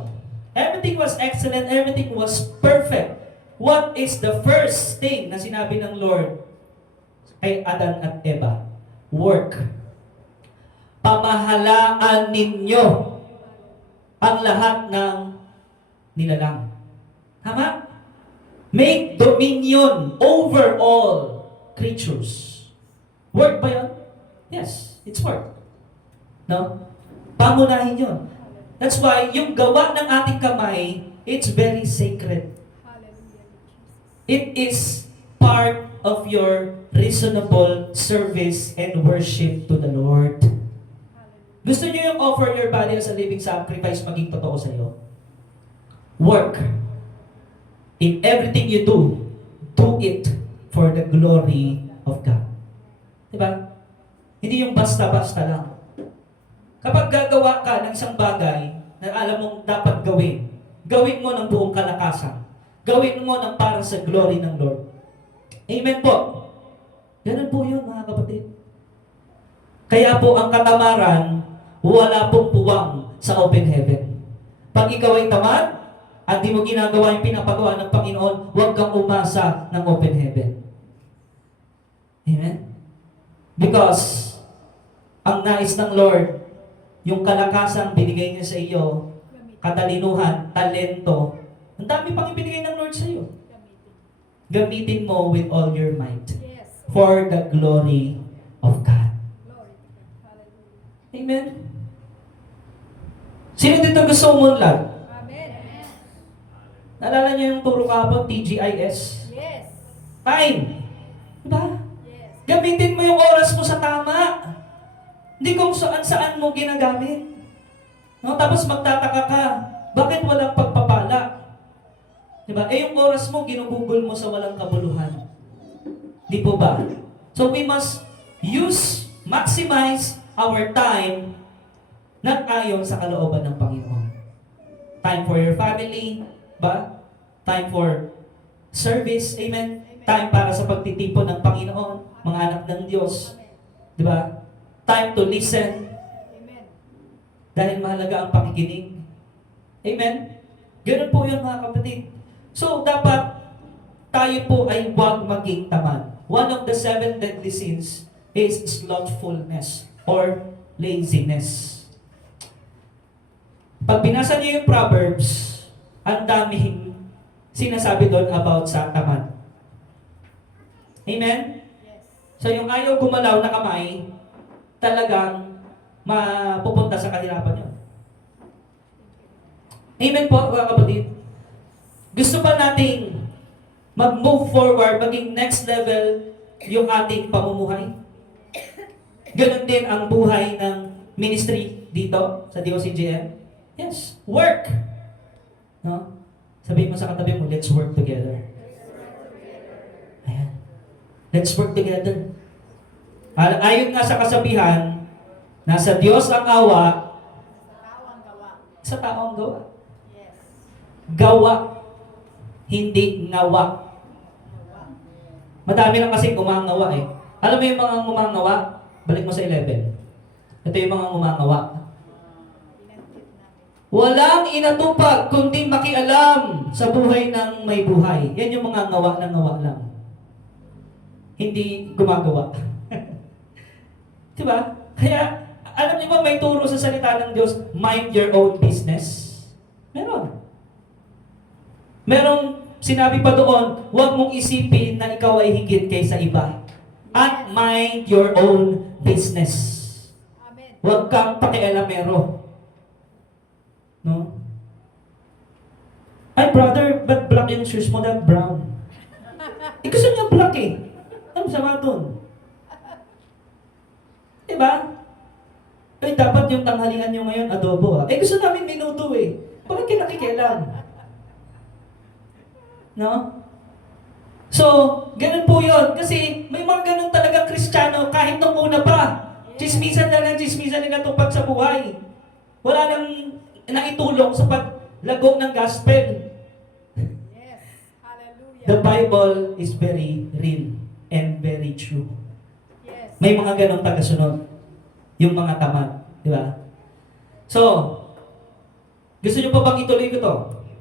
everything was excellent, everything was perfect. What is the first thing na sinabi ng Lord kay Adan at Eva? Work. Pamahalaan ninyo ang lahat ng nilalang. Tama? Make dominion over all creatures. Work ba yun? Yes, it's work. No? Pamunahin yun. That's why yung gawa ng ating kamay, it's very sacred. Hallelujah. It is part of your reasonable service and worship to the Lord. Gusto niyo yung offer your body as a living sacrifice maging totoo sa iyo? Work. In everything you do it for the glory of God. Diba? Hindi yung basta-basta lang. Kapag gagawa ka ng isang bagay na alam mong dapat gawin, gawin mo ng buong kalakasan. Gawin mo ng para sa glory ng Lord. Amen po. Ganun po yun, mga kapatid. Kaya po ang katamaran, wala pong puwang sa open heaven. Pag ikaw ay tamad, at di mo ginagawa yung pinapagawa ng Panginoon, huwag kang umasa ng open heaven. Amen? Because, ang nais ng Lord, yung kalakasang binigay niya sa iyo, katalinuhan, talento, ang dami pang ibinigay ng Lord sa iyo. Gamitin mo with all your might Yes. for the glory of God. Glory to God. Hallelujah. Amen? Sino dito gusto umunlad? Amen. Naalala niyo yung turo kahapon, TGIS? Yes. Time. Diba? Yes. Gamitin mo yung oras mo sa tama. Hindi kung saan-saan mo ginagamit. No? Tapos magtataka ka, bakit walang pagpapala? Diba? Eh yung oras mo, ginugugol mo sa walang kabuluhan. Di po ba? So we must maximize our time na ayon sa kalooban ng Panginoon. Time for your family, ba? Time for service, amen? Time para sa pagtitipon ng Panginoon, mga anak ng Diyos. Di ba? Time to listen. Amen. Dahil mahalaga ang pakikinig. Amen? Ganun po yun mga kapatid. So, dapat tayo po ay huwag maging tamad. One of the 7 deadly sins is slothfulness or laziness. Pag binasa niyo yung Proverbs, ang daming sinasabi doon about sa tamad. Amen? Yes. So yung ayaw gumalaw na kamay, talagang mapupunta sa kahirapan yun. Amen po, mga kapatid. Gusto pa nating mag-move forward, maging next level yung ating pamumuhay? Ganon din ang buhay ng ministry dito sa DOCGM. Yes, work. No? Sabihin mo sa katabi mo, let's work together. Ayan. Let's work together. Ayon nga sa kasabihan, nasa Diyos ang awa, Tao ang gawa. sa tao ang gawa. Yes. Gawa, hindi ngawa. Gawa. Madami lang kasi gumangawa eh. Alam mo yung mga gumangawa? Balik mo sa 11. Ito yung mga gumangawa. Inantit namin. Walang inatupag kundi makialam sa buhay ng may buhay. Yan yung mga ngawa na ngawa lang. Hindi gumagawa. Diba? Kaya, alam niyo ba may turo sa salita ng Diyos, mind your own business? Meron. Merong sinabi pa doon, huwag mong isipin na ikaw ay higit kaysa iba. At mind your own business. Amen. Huwag kang pakialamero. No? Ay, brother, ba't black yung shoes mo, that brown? Eh, gusto niya black eh. Ano sama doon? Diba? Eh, dapat yung tanghalian nyo ngayon, adobo ah. Eh, gusto namin minuto eh. Bakit kayo nakikialam? No? So, ganun po yun. Kasi may mga ganun talaga Kristiyano kahit nung una pa. Chismisan lang ng chismisan nila tupad sa buhay. Wala nang naitulong sa paglago ng gospel. Yes. Hallelujah. The Bible is very real and very true. Yes. May mga ganong tagasunod. Yung mga tamad. Di ba? So, gusto nyo pa bang ituloy ko to?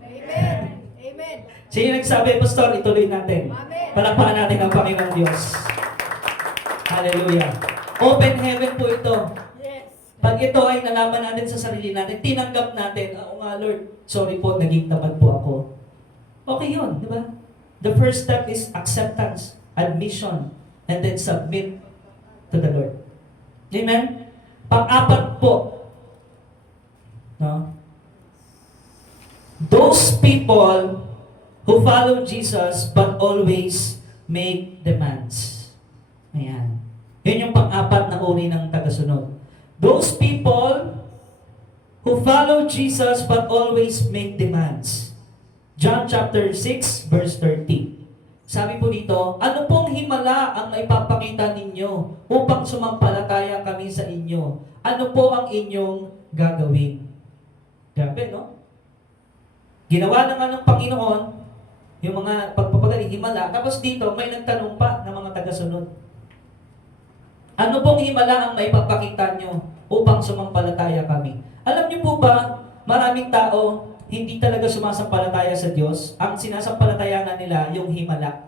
Amen. Amen. Sino nagsabi, Pastor, ituloy natin. Amen. Palakpakan natin ang Panginoong Diyos. Hallelujah. Open heaven po ito. Yes. Pag ito ay nalaman natin sa sarili natin, tinanggap natin, oo nga Lord, sorry po, naging tamad po ako. Okay yun, di ba? The first step is acceptance, admission, and then submit to the Lord. Amen? Pang-apat po, no? Those people who follow Jesus but always make demands. Ayan. Yun yung pang-apat na uri ng tagasunod. Those people who follow Jesus but always make demands. John chapter 6 verse 30. Sabi po dito, ano pong himala ang maipapakita ninyo upang sumampalataya kami sa inyo? Ano po ang inyong gagawin? Grabe, no? Ginawa na nga ng Panginoon yung mga pagpapagaling himala. Tapos dito, may nagtanong pa ng mga tagasunod. Ano pong himala ang maipapakita nyo upang sumampalataya kami? Alam niyo po ba, maraming tao hindi talaga sumasampalataya sa Diyos. Ang sinasampalatayanan nila yung himala.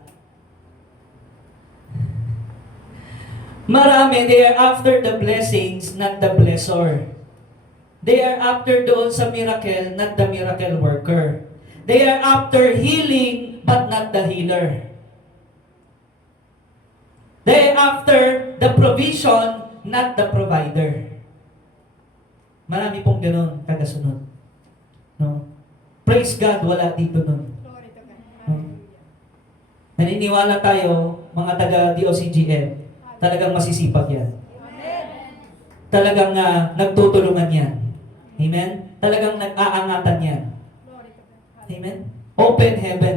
Marami, they are after the blessings, not the blessor. They are after doon sa miracle, not the miracle worker. They are after healing, but not the healer. They are after the provision, not the provider. Marami pong ganun, tagasunod. No? Praise God, wala dito nun. Glory to God. Hallelujah. Naniniwala tayo, mga taga-DOCGM, talagang masisipag yan. Amen. Talagang nagtutulungan yan. Amen? Talagang nag-aangatan yan. Glory to God. Amen? Open heaven.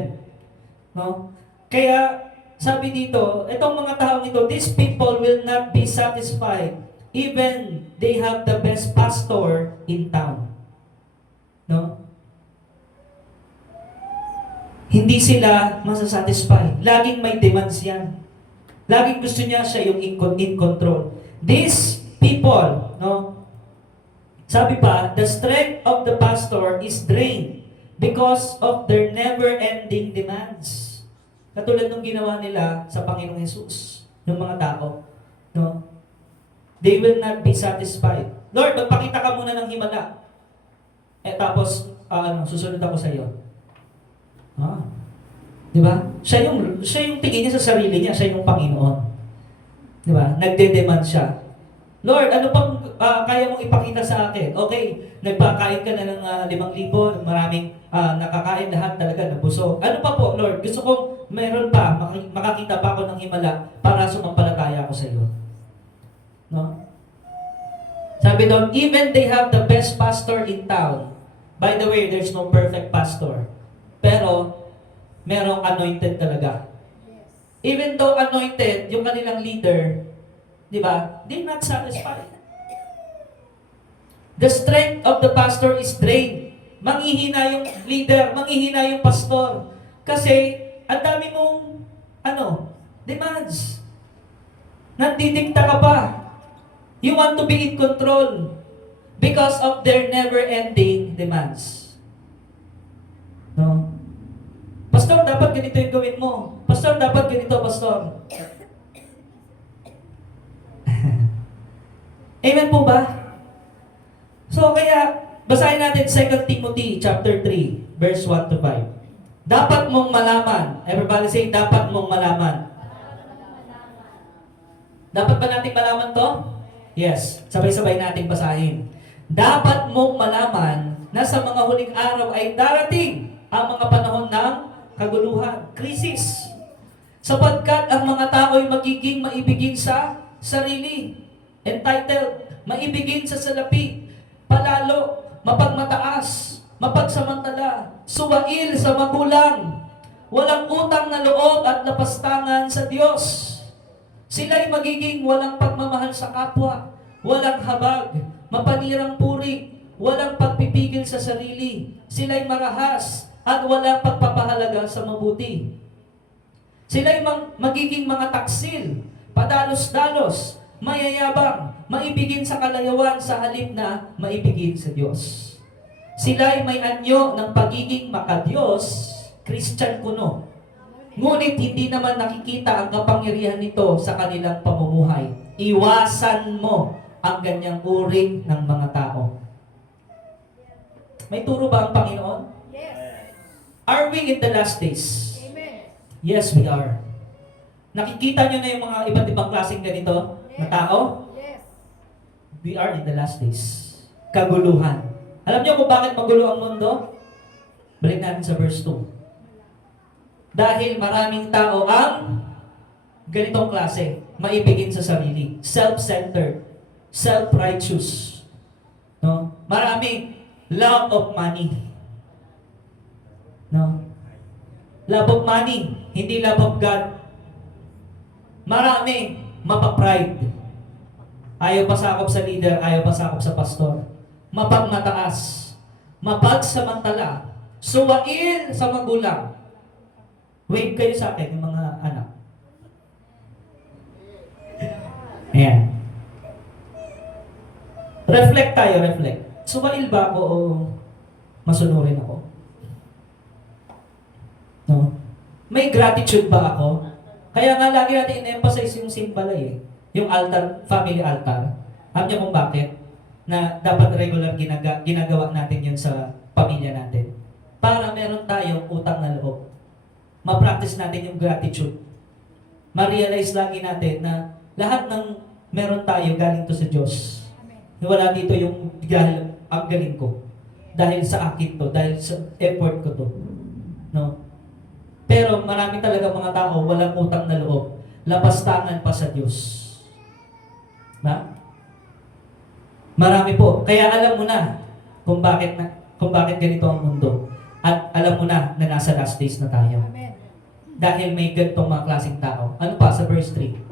No? Kaya, sabi dito, itong mga taong ito, these people will not be satisfied even they have the best pastor in town. No? Hindi sila masasatisfy. Laging may demands yan. Laging gusto niya siya yung in control. These people, no? Sabi pa, the strength of the pastor is drained because of their never-ending demands. Katulad ng ginawa nila sa Panginoong Hesus, yung mga tao. No? They will not be satisfied. Lord, magpakita ka muna ng himala. Tapos, susunod ako sa iyo. Di ba? Siya yung tingin niya sa sarili niya, siya yung Panginoon. Di ba? Nagde-demand siya. Lord, ano pang kaya mong ipakita sa akin? Okay, nagpakain ka na ng 5,000, maraming nakakain lahat talaga, nabusog. Ano pa po, Lord? Gusto kong meron pa, makakita pa ako ng himala para sumampalataya ako sa iyo. No? Sabi doon, even they have the best pastor in town. By the way, there's no perfect pastor. Pero, merong anointed talaga. Yes. Even though anointed, yung kanilang leader, di ba? They're not satisfied. The strength of the pastor is drained. Manghihina yung leader, manghihina yung pastor. Kasi, ang dami mong, demands. Nandidikta ka pa. You want to be in control because of their never-ending demands. No? Pastor, dapat ganito yung gawin mo. Pastor, dapat ganito, Pastor. Amen po ba? So, kaya, basahin natin 2 Timothy chapter 3, verse 1 to 5. Dapat mong malaman. Everybody say, dapat mong malaman. Dapat ba natin malaman to? Yes. Sabay-sabay nating basahin. Dapat mong malaman na sa mga huling araw ay darating ang mga panahon ng kaguluhan, krisis. Sapagkat ang mga tao ay magiging maibigin sa sarili. Entitled, maibigin sa salapi, palalo, mapagmataas, mapagsamantala, suwail sa magulang, walang utang na loob at napastangan sa Diyos. Sila'y magiging walang pagmamahal sa kapwa, walang habag, mapanirang puri, walang pagpipigil sa sarili. Sila'y marahas at walang pagpapahalaga sa mabuti. Sila'y magiging mga taksil, padalos-dalos, mayayabang, maibigin sa kalayawan sa halip na maibigin sa Diyos. Sila'y may anyo ng pagiging makadiyos, Christian kuno. Ngunit hindi naman nakikita ang kapangyarihan nito sa kanilang pamumuhay. Iwasan mo ang ganyang uri ng mga tao. May turo ba ang Panginoon? Yes. Are we in the last days? Amen. Yes, we are. Nakikita nyo na yung mga iba't ibang klaseng ganito na tao? Yes. We are in the last days. Kaguluhan. Alam niyo kung bakit magulo ang mundo? Balik natin sa verse 2. Dahil maraming tao ang ganitong klase, maibigin sa sarili, self-centered, self-righteous. No? Maraming love of money. No? Love of money, hindi love of God. Marami mapapride. Ayaw pasakop sa leader, ayaw pasakop sa pastor. Mapagmataas, mapagsamantala, suwail sa magulang. Wave kayo sa akin, yung mga anak. Ayan. Reflect tayo, reflect. Suwail ba ako o masunurin ako? No? May gratitude ba ako? Kaya nga lagi natin in-emphasize yung simbalay yung altar, family altar. Alam niyo kung bakit? Na dapat regular ginagawa natin yun sa pamilya natin. Para meron tayong utang na loob. Ma-practice natin yung gratitude. Ma-realize lagi natin na lahat ng meron tayo galing to sa Diyos. Wala dito yung dahil ang galing ko. Dahil sa akin to, dahil sa effort ko to. No? Pero marami talaga mga tao walang utang na loob. Lapastangan pa sa Diyos. Na? Marami po. Kaya alam mo na kung bakit ganito ang mundo. At alam mo na nasa last days na tayo. Amen. Dahil may ganitong mga klaseng tao. Ano pa sa verse 3?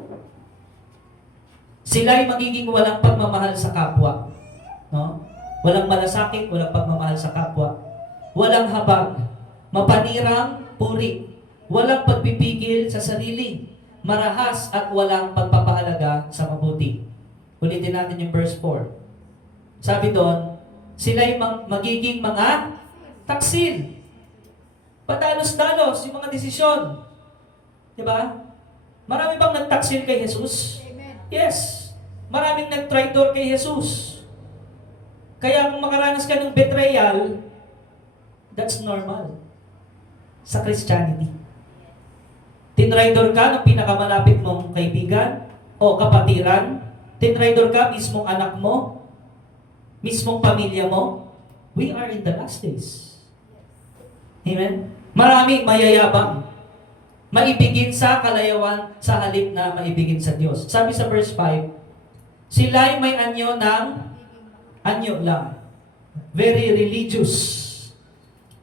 Sila'y magiging walang pagmamahal sa kapwa. No? Walang malasakit, walang pagmamahal sa kapwa. Walang habag. Mapanirang puri. Walang pagpipigil sa sarili. Marahas at walang pagpapahalaga sa mabuti. Ulitin natin yung verse 4. Sabi doon, sila'y magiging mga taksil. Padalos-dalos yung mga desisyon. Diba? Marami bang nagtaksil kay Jesus? Amen. Yes. Maraming nag-traitor kay Jesus. Kaya kung makaranas ka ng betrayal, that's normal sa Christianity. Tinraidor ka ng pinakamalapit mong kaibigan o kapatiran. Tinraidor ka mismong anak mo, mismong pamilya mo. We are in the last days. Amen? Marami mayayabang. Maibigin sa kalayawan sa halip na maibigin sa Diyos. Sabi sa verse 5, sila'y may anyo lang. Very religious.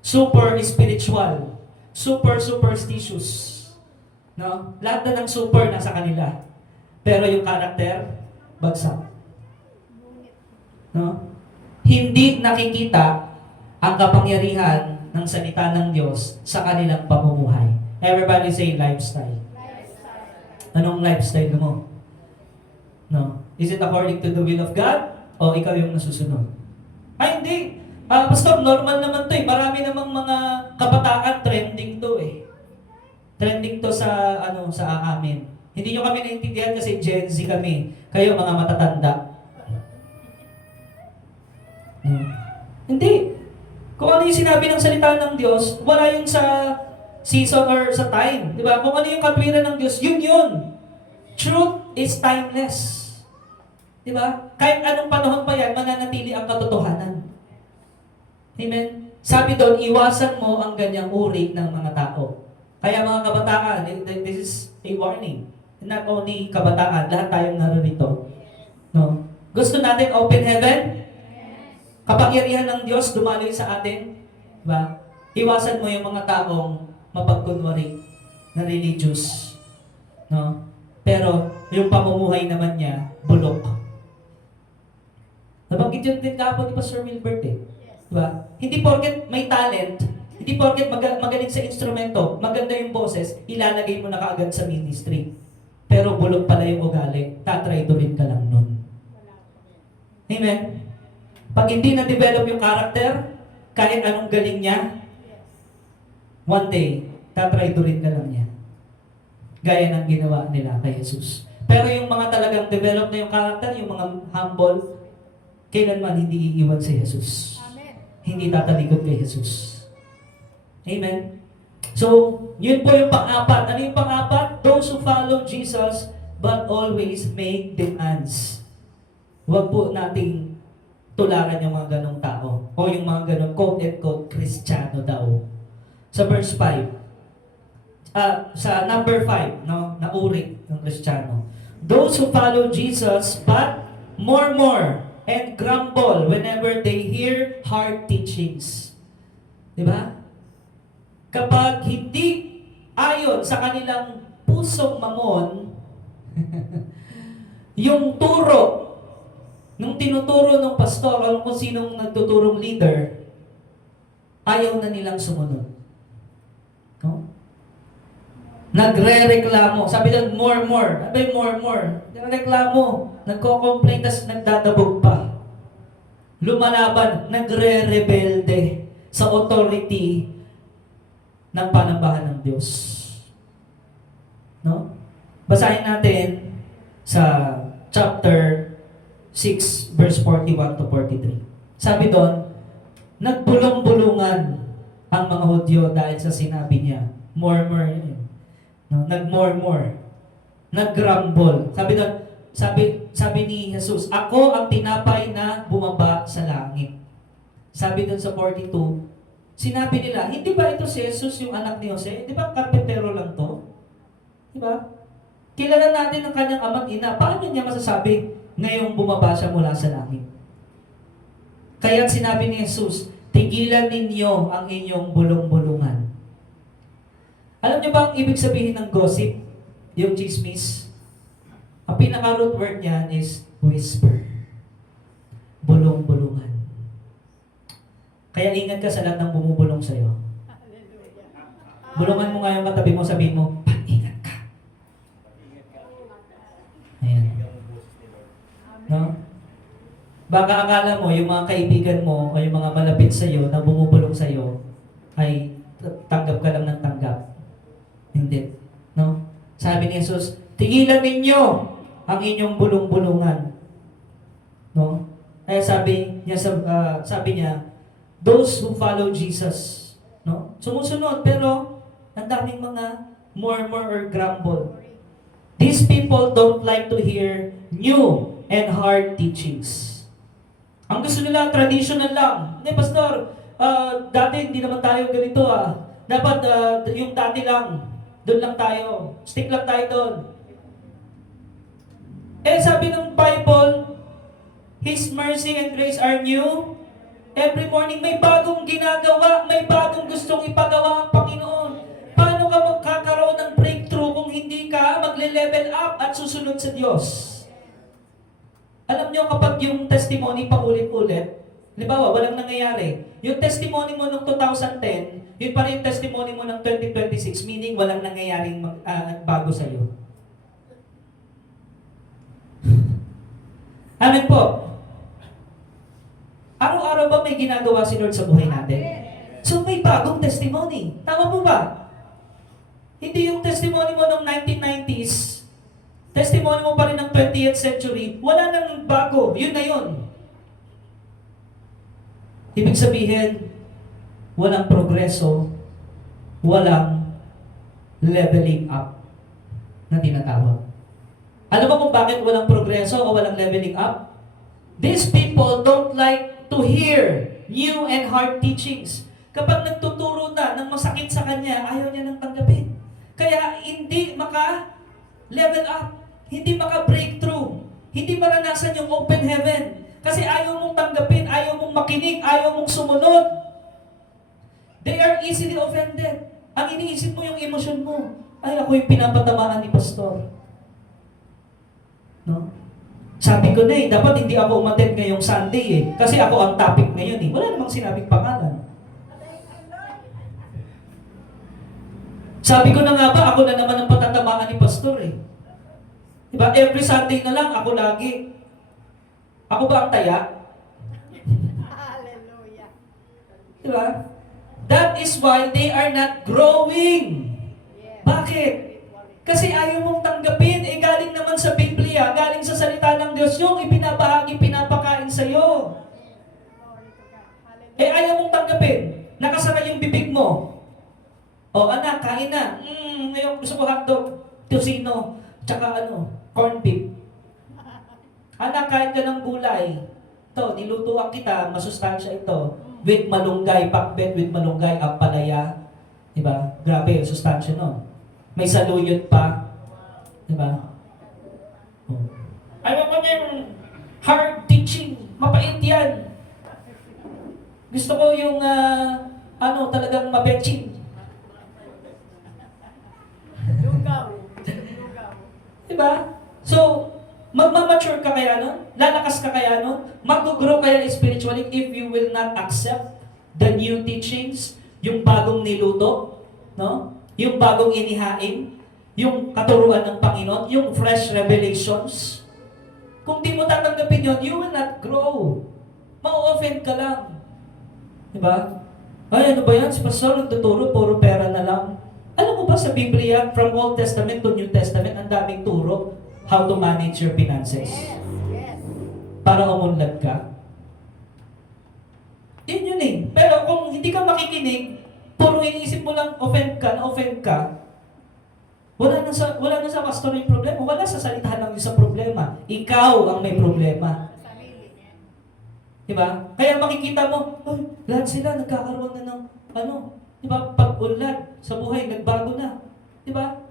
Super spiritual. Super superstitious. No? Lahat na ng super nasa kanila. Pero yung karakter, bagsak. No? Hindi nakikita ang kapangyarihan ng salita ng Diyos sa kanilang pamumuhay. Everybody say lifestyle. Anong lifestyle mo? No? Is it according to the will of God? O ikaw yung nasusunod? Ay, hindi. Pastor, normal naman to eh. Marami namang mga kabataan trending to eh. Trending to sa amin. Hindi nyo kami naintindihan kasi Gen Z kami. Kayo mga matatanda. No? Hindi. Kung ano yung sinabi ng salita ng Diyos, wala yun sa season or sa time. Di ba? Kung ano yung katwiran ng Diyos, yun. Truth is timeless. Di ba? Kahit anong panahon pa yan, mananatili ang katotohanan. Amen? Sabi doon, iwasan mo ang ganyang uri ng mga tao. Kaya mga kabataan, this is a warning. Not only kabataan, lahat tayong narito. No? Gusto natin open heaven? Kapangyarihan ng Diyos dumaloy sa atin? Diba? Iwasan mo yung mga taong mapagkunwari na religious. No? Pero yung pamumuhay naman niya, bulok. Nabanggit yun din kahapon ni Pastor Wilbert eh. Diba? Hindi porket may talent, hindi porket magaling sa instrumento, maganda yung boses, ilalagay mo na kaagad sa ministry. Pero bulok pala yung ugali, tatraidorin ka lang nun. Amen? Pag hindi na-develop yung character, kahit anong galing niya, one day, tatraidorin ka lang niya. Gaya ng ginawa nila kay Jesus. Pero yung mga talagang develop na yung character, yung mga humble, kailanman hindi iiwan si Jesus. Amen. Hindi tatalikod kay Jesus. Amen? So, yun po yung pang-apat. Ano yung pang-apat? Those who follow Jesus but always make demands. Huwag po nating tularan yung mga ganong tao. O yung mga ganong quote-and-quote Kristiyano daw. Sa verse 5. Sa number 5, no, na uri ng Kristiyano. Those who follow Jesus but more and grumble whenever they hear hard teachings. Diba? Kapag hindi ayon sa kanilang pusong mamon, yung turo, nung tinuturo ng pastor o kung sinong nagtuturong leader, ayaw na nilang sumunod. No? Nagre-reklamo. Sabi doon, more. Abay, more. Nagreklamo. Nagko-complain, tas nagdadabog pa. Lumalaban, nagre-rebelde sa authority ng panambahan ng Diyos. No? Basahin natin sa chapter 6, verse 41 to 43. Sabi doon, nagbulong-bulungan ang mga Hudyo dahil sa sinabi niya. More. No? Nag-more. Nag-grumble. Sabi doon, sabi ni Jesus, ako ang tinapay na bumaba sa langit. Sabi dun sa 42, sinabi nila, hindi ba ito si Jesus yung anak ni Jose? Di ba karpentero lang to? Di ba? Kilala natin ang kanyang ama't ina. Paano niya masasabi ngayong bumaba siya mula sa langit? Kaya sinabi ni Jesus, tigilan ninyo ang inyong bulong-bulungan. Alam niyo ba ang ibig sabihin ng gossip? Yung chismis? Ang pinaka-root word niyan is whisper. Bulong-bulungan. Kaya ingat ka sa lahat ng bumubulong sa'yo. Hallelujah. Bulungan mo nga yung katabi mo, sabihin mo, ingat ka. Ayan. No? Baka akala mo, yung mga kaibigan mo, o yung mga malapit sa'yo, na bumubulong sa'yo, ay tanggap ka lang ng tanggap. Hindi. No? Sabi ni Jesus, tigilan ninyo ang inyong bulong-bulungan. No? Kaya sabi niya, those who follow Jesus, no? Sumusunod, pero ang daming mga murmur or grumble. These people don't like to hear new and hard teachings. Ang gusto nila, traditional lang. Hindi, pastor, dati hindi naman tayo ganito Dapat yung dati lang, doon lang tayo. Stick lang tayo doon. Sabi ng Bible, His mercy and grace are new. Every morning may bagong ginagawa, may bagong gustong ipagawa ang Panginoon. Paano ka magkakaroon ng breakthrough kung hindi ka magle-level up at susunod sa Diyos? Alam nyo, kapag yung testimony paulit-ulit, halimbawa, walang nangyayari. Yung testimony mo noong 2010, yun pa rin yung testimony mo ng 2026, meaning walang nangyayaring bago sa'yo. Amen po. Araw-araw ba may ginagawa si Lord sa buhay natin? So may bagong testimony. Tama po ba? Hindi yung testimony mo noong 1990s, testimony mo pa rin ng 20th century, wala nang bago. Yun na yun. Ibig sabihin, walang progreso, walang leveling up na tinatawag. Alam mo kung bakit walang progreso o walang leveling up? These people don't like to hear new and hard teachings. Kapag nagtuturo na ng masakit sa kanya, ayaw niya nang tanggapin. Kaya hindi maka-level up. Hindi maka-breakthrough. Hindi maranasan yung open heaven. Kasi ayaw mong tanggapin, ayaw mong makinig, ayaw mong sumunod. They are easily offended. Ang iniisip mo yung emosyon mo. Ay, ako yung pinapatamaan ni pastor. No? Sabi ko na dapat hindi ako umattend ngayong Sunday Kasi ako ang topic ngayon Wala namang sinabing pangalan. Sabi ko na nga ba, ako na naman ang patatamaan ni pastor Diba? Every Sunday na lang, ako lagi. Ako ba ang taya? Hallelujah. Diba? That is why they are not growing. Yes. Bakit? Kasi ayaw mong tanggapin. Galing naman sa Biblia, galing sa salita ng Diyos, yung ipinabahagi, pinapakain sa'yo. Glory to God. Hallelujah. Ayaw mong tanggapin. Nakasara yung bibig mo. Anak, kain na. Ngayon gusto ko hotdog, tocino, tsaka corned beef. Anak, kain ka ng gulay. Ito, nilutuan kita, masustansya ito. With malunggay, pakbet with malunggay, ampalaya. Diba? Grabe, sustansya May saluyot pa. Diba? Ayaw ko niya yung hard teaching. Mapait yan. Gusto ko yung, talagang mabetching. Lugaw. Lugaw. Diba? So, magmamature ka kaya lalakas ka kaya mag-grow kaya spiritually if you will not accept the new teachings, yung bagong niluto, yung bagong inihain, yung katuruan ng Panginoon, yung fresh revelations. Kung di mo tatanggapin yun, you will not grow. Ma-offend ka lang. Diba? Ay, ano ba yan? Si pastor nagtuturo, puro pera na lang. Alam mo ba sa Biblia, from Old Testament to New Testament, ang daming turo how to manage your finances. Yes. Yes. Para umunlad ka. Yun Pero kung hindi ka makikinig, puro iniisip mo lang offend ka, Wala na sa pastor yung problema. Wala sa salita ng Diyos sa problema. Ikaw ang may problema. Sarili. Diba? Kaya makikita mo, lahat sila nagkakaroon na ng, diba, pag-unlad sa buhay, nagbago na. Diba?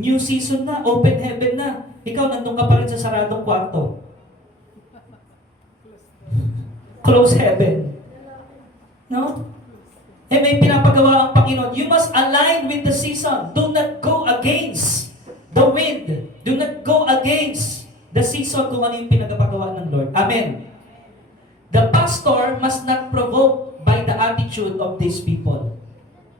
New season na, open heaven na. Ikaw, nandun ka pa rin sa saradong kwarto. Close heaven. No? Eh may pinapagawa ang Panginoon. You must align with the season. Do not go against the wind. Do not go against the season kung ano yung pinagpagawa ng Lord. Amen. The pastor must not provoke by the attitude of these people.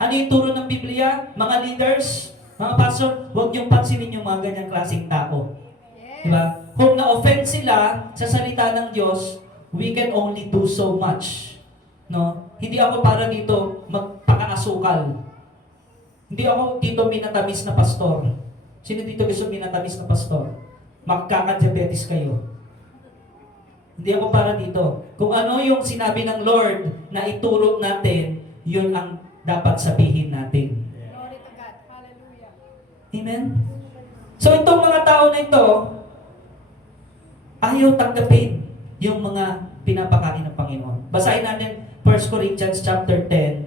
Ano yung turo ng Biblia? Mga leaders, mga pastor, huwag niyong pansinin yung mga ganyang klaseng tao. Yes. Diba? Kung na-offend sila sa salita ng Diyos, we can only do so much. No? Hindi ako para dito magpakaasukal. Hindi ako dito minatamis na pastor. Sino dito gusto minatamis na pastor? Magkaka-diabetes kayo. Hindi ako para dito. Kung ano yung sinabi ng Lord na ituro natin, yun ang dapat sabihin natin. Glory to God. Hallelujah. Amen? So itong mga tao na ito, ayaw tanggapin yung mga pinapakain ng Panginoon. Basahin natin 1 Corinthians chapter 10,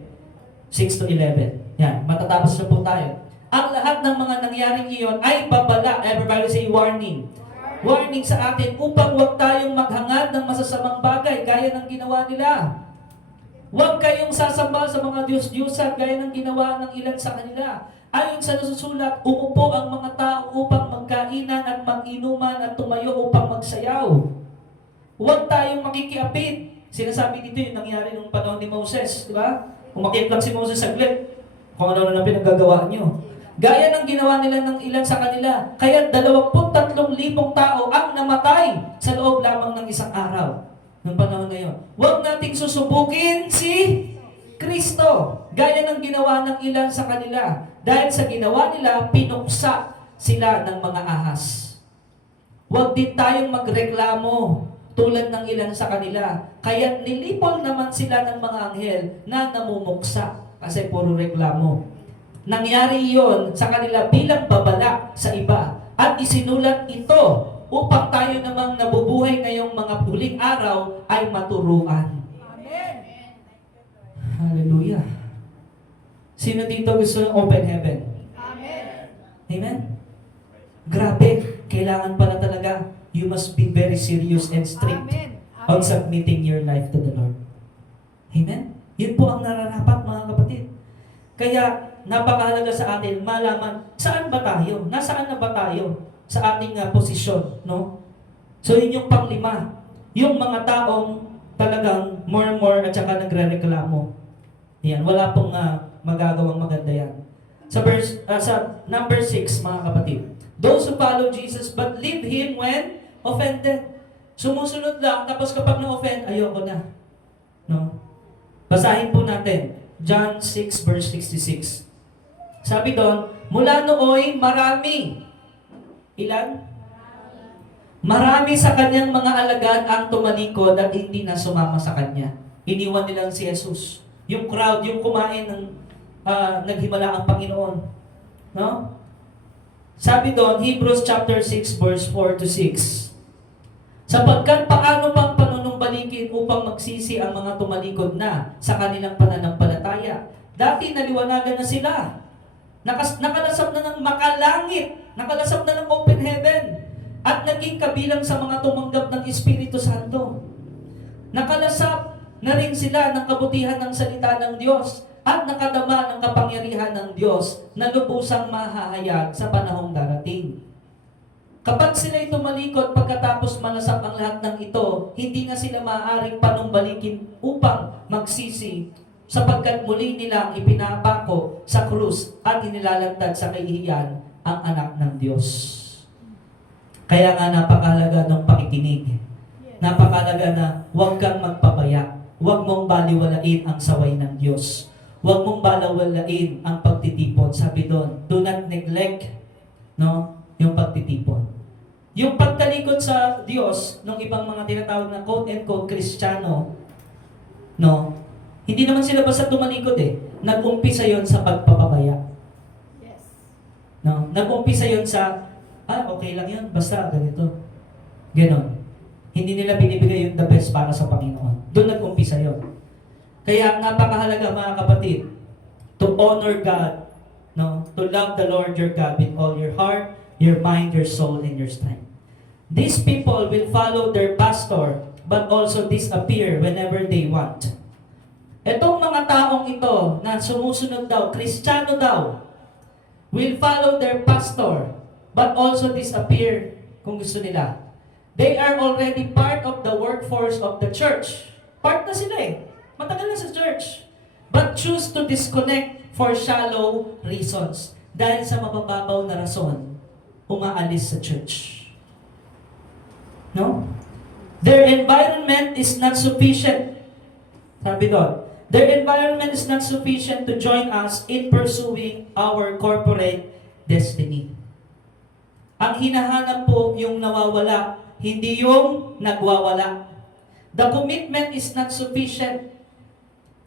6 to 11. Yan, matatapos na po tayo. Ang lahat ng mga nangyaring iyon ay babala. Everybody say warning. Warning sa atin upang huwag tayong maghangad ng masasamang bagay gaya ng ginawa nila. Huwag kayong sasamba sa mga Diyos-Diyusan gaya ng ginawa ng ilan sa kanila. Ayon sa nasusulat, umupo ang mga tao upang magkainan at mag-inuman at tumayo upang magsayaw. Huwag tayong makikiapit. Sinasabi dito yung nangyari nung panahon ni Moses, di ba? Umakyat lang si Moses saglit, kung ano na pinaggagawa niyo. Gaya ng ginawa nila ng ilan sa kanila. Kaya 23,000 tao ang namatay sa loob lamang ng isang araw. Nung panahon na yun. Huwag nating susubukin si Kristo. Gaya ng ginawa ng ilan sa kanila. Dahil sa ginawa nila, pinuksa sila ng mga ahas. Huwag din tayong magreklamo tulad ng ilan sa kanila. Kaya nilipol naman sila ng mga anghel na namumuksa. Kasi puro reklamo. Nangyari iyon sa kanila bilang babala sa iba. At isinulat ito upang tayo namang nabubuhay ngayong mga huling araw ay maturuan. Amen. Hallelujah. Sino dito gusto ng open heaven? Amen. Amen? Grabe, kailangan pala talaga. You must be very serious and strict Amen. on submitting your life to the Lord. Amen? Yun po ang nararapat mga kapatid. Kaya, napakahalaga sa atin malaman, saan ba tayo? Nasaan na ba tayo sa ating posisyon? No? So, yun yung panglima. Yung mga taong talagang more at saka nagre-reklamo. Yan, wala pong magagawang maganda yan. Sa number 6, mga kapatid. Those who follow Jesus but leave Him when offended. Sumusunod lang, tapos kapag na-offend, ayoko na. No? Basahin po natin. John 6 verse 66. Sabi doon, mula nooy marami. Ilan? Marami sa kanyang mga alagad ang tumalikod at hindi na sumama sa kanya. Iniwan nilang si Jesus. Yung crowd, yung kumain ng naghimala ang Panginoon. No? Sabi doon, Hebrews chapter 6 verse 4 to 6. Sapagkat paano pang panunumbalikin upang magsisi ang mga tumalikod na sa kanilang pananampalataya? Dati naliwanagan na sila. Nakalasap na ng makalangit. Nakalasap na ng open heaven. At naging kabilang sa mga tumanggap ng Espiritu Santo. Nakalasap na rin sila ng kabutihan ng salita ng Diyos at nakadama ng kapangyarihan ng Diyos na lubusang mahahayag sa panahong darating. Kapag sila'y tumalikod pagkatapos malasap ang lahat ng ito, hindi na sila maaaring panumbalikin upang magsisi sapagkat muli nilang ipinapako sa krus at inilalagtad sa kahihiyan ang anak ng Diyos. Kaya nga napakahalaga ng pakikinig. Napakahalaga na huwag kang magpabaya. Huwag mong baliwalain ang saway ng Diyos. Huwag mong baliwalain ang pagtitipon. Sabi doon, do not neglect yung pagtitipon. Yung pagtalikod sa Diyos ng ibang mga tinatawag na quote-and-quote Kristiyano, hindi naman sila basta tumalikod eh. Nag-umpisa yon sa pagpapabaya. Yes. No? Nag-umpisa yun sa, okay lang yun, basta ganito. Ganon. Hindi nila binibigay yung the best para sa Panginoon. Doon nag-umpisa yun. Kaya napakahalaga mga kapatid, to honor God, no? To love the Lord your God with all your heart, your mind, your soul, and your strength. These people will follow their pastor, but also disappear whenever they want. Etong mga taong ito na sumusunod daw, Kristiyano daw, will follow their pastor, but also disappear kung gusto nila. They are already part of the workforce of the church. Part na sila eh. Matagal na sa church. But choose to disconnect for shallow reasons. Dahil sa mabababaw na rason, umaalis sa church. No? Their environment is not sufficient. Sabi doon, their environment is not sufficient to join us in pursuing our corporate destiny. Ang hinahanap po yung nawawala, hindi yung nagwawala. The commitment is not sufficient.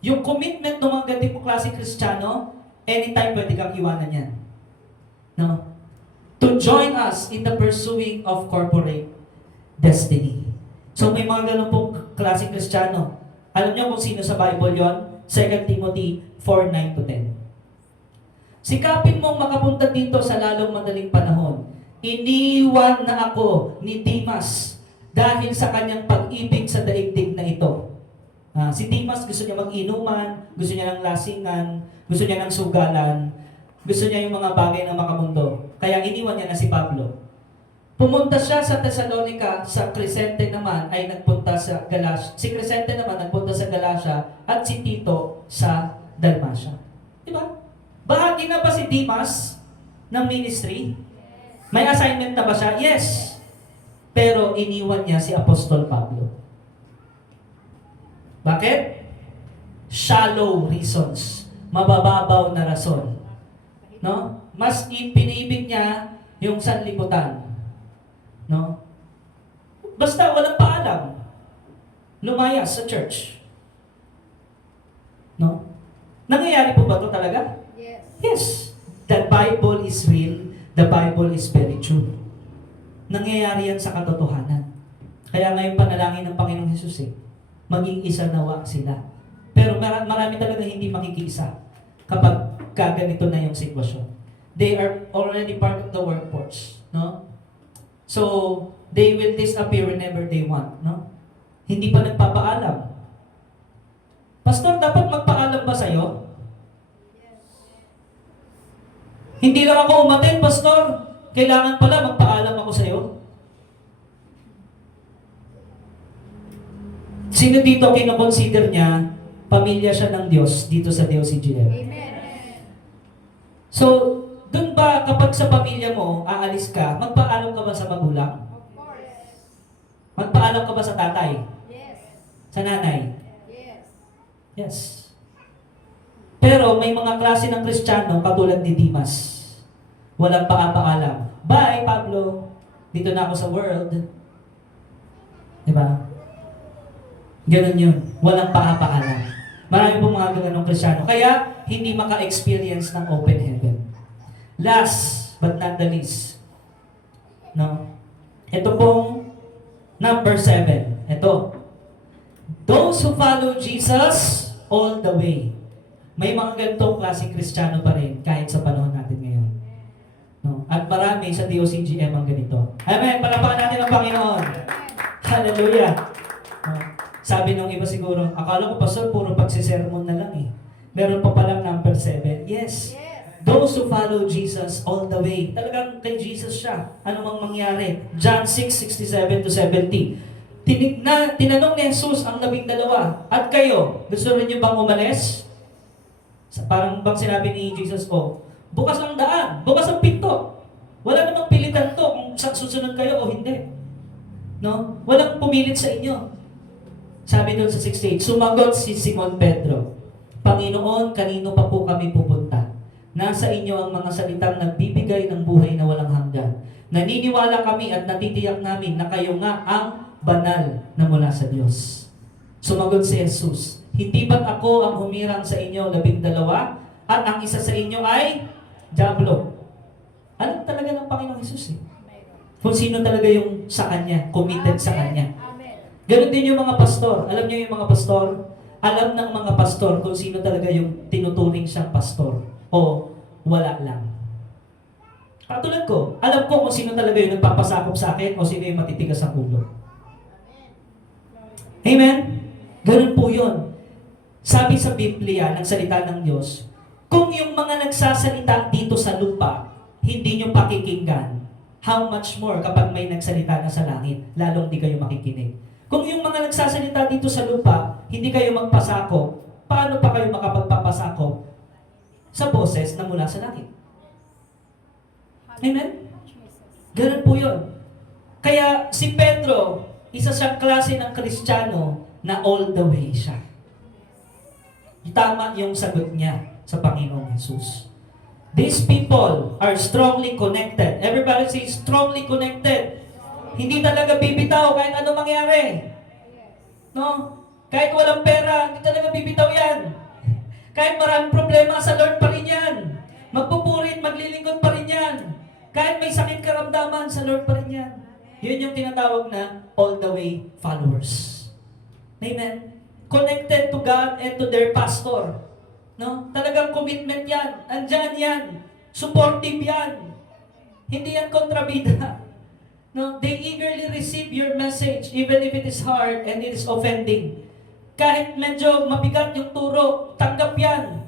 Yung commitment ng mga ganitong klase Kristiyano, anytime pwede kang iwanan yan. No? To join us in the pursuing of corporate destiny. So may mga ganun pong klase Kristiyano. Alam niyo kung sino sa Bible yon? 2 Timothy 4:9-10. Sikapin mong makapunta dito sa lalong madaling panahon. Iniwan na ako ni Demas dahil sa kanyang pag-ibig sa daigdig na ito. Si Demas gusto niya mag-inuman, gusto niya ng lasingan, gusto niya ng sugalan, gusto niya yung mga bagay ng makamundo. Kaya iniwan niya na si Pablo. Pumunta siya sa Thessalonica, sa Crescente naman ay nagpunta sa Galacia. Si Crescente naman nagpunta sa Galacia at si Tito sa Dalmatia. Diba? Bahagi na ba si Demas ng ministry? May assignment na ba siya? Yes. Pero iniwan niya si Apostol Pablo. Bakit? Shallow reasons. Mabababaw na rason. No? Mas pinibig niya yung sanlibutan. No? Basta walang paalam. Lumayas sa church. No? Nangyayari po ba ito talaga? Yes. Yes. The Bible is real. The Bible is very true. Nangyayari yan sa katotohanan. Kaya ngayon panalangin ng Panginoong Hesus maging isa nawa sila. Pero marami talaga hindi makikiisa kapag kaganito na yung sitwasyon. They are already part of the workforce. No? So, they will disappear whenever they want. No? Hindi pa nagpapaalam. Pastor, dapat magpaalam ba sa'yo? Hindi lang ako umaten, Pastor. Kailangan pala magpaalam ako sa'yo. Sino dito kinoconsider niya, pamilya siya ng Diyos dito sa DOCGM? Amen. So, dun ba kapag sa pamilya mo, aalis ka, magpaalam ka ba sa magulang? Of course. Magpaalam ka ba sa tatay? Yes. Sa nanay? Yes. Yes. Pero may mga klase ng Kristiyano katulad ni Demas. Walang paapaalam. Bye, Pablo. Dito na ako sa world. Diba? Ganun yun. Walang paapaalam. Marami pong mga ganun Kristiyano. Kaya, hindi maka-experience ng open heaven. Last, but not the least. No? Ito pong number 7. Ito. Those who follow Jesus all the way. May mga ganitong klaseng Kristiyano pa rin kahit sa panahon natin ngayon. No? At marami sa DOCGM ang ganito. Amen. Palapakan natin ang Panginoon. Hallelujah. No? Sabi nung iba siguro, akala ko pastor, puro pagsisermon na lang eh. Meron pa palang number 7. Yes. Those who follow Jesus all the way. Talagang kay Jesus siya. Ano mang mangyari. John 6:67-70. Tinanong ni Jesus ang 12, at kayo, gusto rin niyo bang umalis? Parang bang sinabi ni Jesus, bukas ang daan, bukas ang pinto. Wala namang pilitan to kung susunod kayo o hindi. No? Walang pumilit sa inyo. Sabi doon sa 68, sumagot si Simon Pedro, Panginoon, kanino pa po kami pupunta? Nasa inyo ang mga salitang nagbibigay ng buhay na walang hanggan. Naniniwala kami at natitiyak namin na kayo nga ang banal na mula sa Diyos. Sumagot si Jesus, hindi ba't ako ang humirang sa inyo 12 at ang isa sa inyo ay diablo? Alam talaga ng Panginoong Jesus eh. Mayroon. Kung sino talaga yung sa Kanya, committed sa Kanya. Amen. Ganun din yung mga pastor. Alam niyo yung mga pastor? Alam ng mga pastor kung sino talaga yung tinuturing siyang pastor o wala lang. Katulad ko, alam ko kung sino talaga yung nagpapasakop sa akin o sino yung matitigas sa ulo. Amen? Ganun po yun. Sabi sa Biblia, ng salita ng Diyos, kung yung mga nagsasalita dito sa lupa, hindi nyo pakikinggan, how much more kapag may nagsalita na sa langit, lalong di kayo makikinig. Kung yung mga nagsasalita dito sa lupa, hindi kayo magpasakop, paano pa kayo makapagpapasakop sa boses na mula sa langit? Amen? Jesus. Ganun po yun. Kaya si Pedro, isa siyang klase ng Kristiyano na all the way siya. Tama yung sagot niya sa Panginoong Jesus. These people are strongly connected. Everybody say strongly connected. Hindi talaga bibitaw kahit ano mangyari. No? Kahit walang pera, hindi talaga bibitaw yan. Kahit maraming problema, sa Lord pa rin yan. Magpupurit, maglilingkod pa rin yan. Kahit may sakit karamdaman, sa Lord pa rin yan. Yun yung tinatawag na all the way followers. Amen? Connected to God and to their pastor. No? Talagang commitment yan. Andyan yan. Supportive yan. Hindi yan kontrabida. No? They eagerly receive your message even if it is hard and it is offending. Kahit medyo mabigat yung turo, tanggap yan.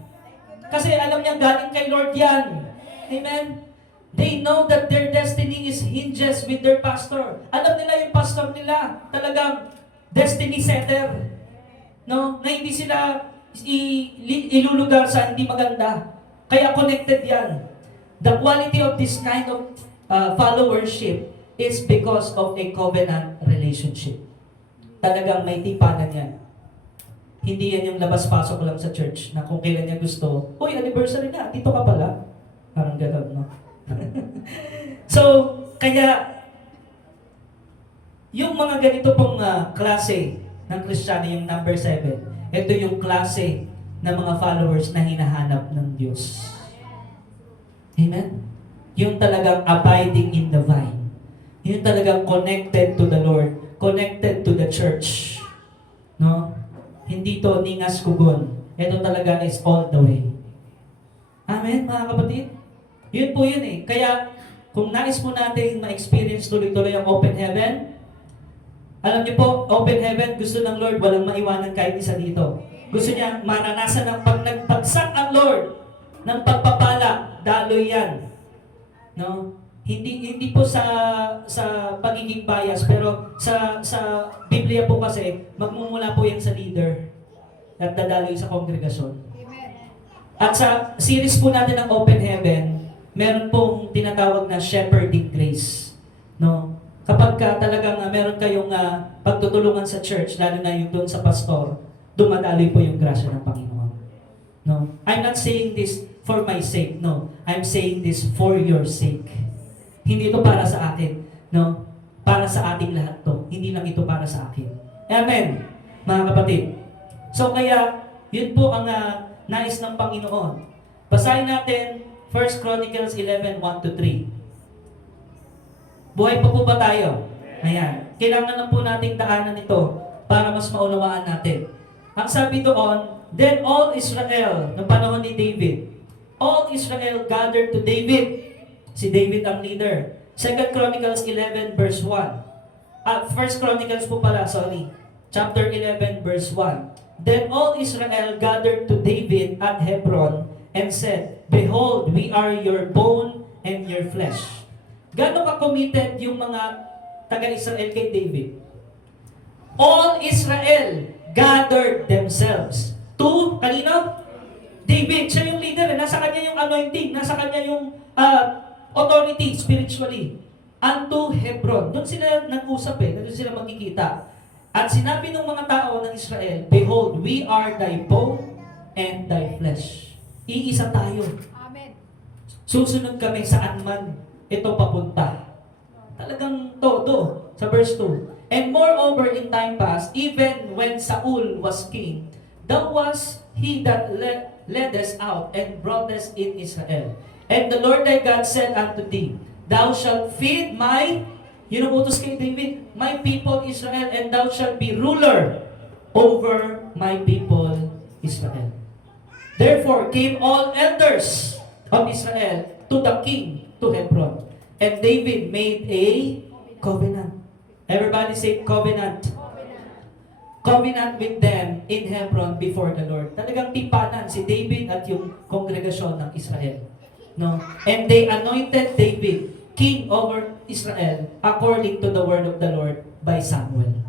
Kasi alam niya galing kay Lord yan. Amen? They know that their destiny is hinges with their pastor. Alam nila yung pastor nila, talagang destiny setter. No? Na hindi sila ilulugar sa hindi maganda. Kaya connected yan. The quality of this kind of followership is because of a covenant relationship. Talagang may tipanan yan. Hindi yan yung labas-pasok lang sa church na kung kailan niya gusto, uy, anniversary na, dito ka pala. Parang gano'n, no? So, kaya, yung mga ganito pong klase ng Kristiyano, yung number 7, ito yung klase ng mga followers na hinahanap ng Diyos. Amen? Yung talagang abiding in the vine. Yung talagang connected to the Lord, connected to the church. No? Hindi to ningas kugon. Ito talaga is all the way. Amen, mga kapatid? Yun po yun eh. Kaya, kung nais po natin ma-experience tuloy-tuloy ang open heaven, alam niyo po, open heaven, gusto ng Lord, walang maiwanan kahit isa dito. Gusto niya maranasan ng pag nagbagsak ang Lord ng pagpapala, daloy yan. No? Hindi po sa pagiging bias, pero sa Biblia po kasi, magmumula po yan sa leader at dadaloy sa kongregasyon. Amen. At sa series po natin ng Open Heaven, meron pong tinatawag na shepherding grace. No? Kapag talagang meron kayong pagtutulungan sa church, lalo na yung doon sa pastor, dumadaloy po yung grasya ng Panginoon. No? I'm not saying this for my sake, no. I'm saying this for your sake. Hindi ito para sa akin, no? Para sa ating lahat to. Hindi lang ito para sa akin. Amen, mga kapatid. So kaya, yun po ang nais ng Panginoon. Basahin natin 1 Chronicles 11:1-3. Buhay pa po ba tayo? Ayan. Kailangan na po nating daanan ito para mas maunawaan natin. Ang sabi doon, then all Israel, ng panahon ni David, all Israel gathered to David. Si David ang leader. 2 Chronicles 11 verse 1. 1 Chronicles po pala, sorry. Chapter 11 verse 1. Then all Israel gathered to David at Hebron and said, behold, we are your bone and your flesh. Gano'n ka-committed yung mga taga-Israel kay David? All Israel gathered themselves to, kanino? David, siya yung leader. Nasa kanya yung anointing. Nasa kanya yung authority spiritually. Unto Hebron. Doon sila nag-usap doon sila magkikita. At sinabi ng mga tao ng Israel, behold, we are thy bone and thy flesh. Iisa tayo. Amen. Susunod kami saan man ito papunta. Talagang todo. Sa verse 2. And moreover, in time past, even when Saul was king, thou was he that led us out and brought us in Israel. And the Lord thy God said unto thee, Thou shalt feed my, yun ang utos kay David, my people Israel, and thou shalt be ruler over my people Israel. Therefore came all elders of Israel to the king to Hebron. And David made a covenant. Everybody say covenant. Covenant with them in Hebron before the Lord. Talagang tipanan si David at yung kongregasyon ng Israel. No? And they anointed David king over Israel according to the word of the Lord by Samuel.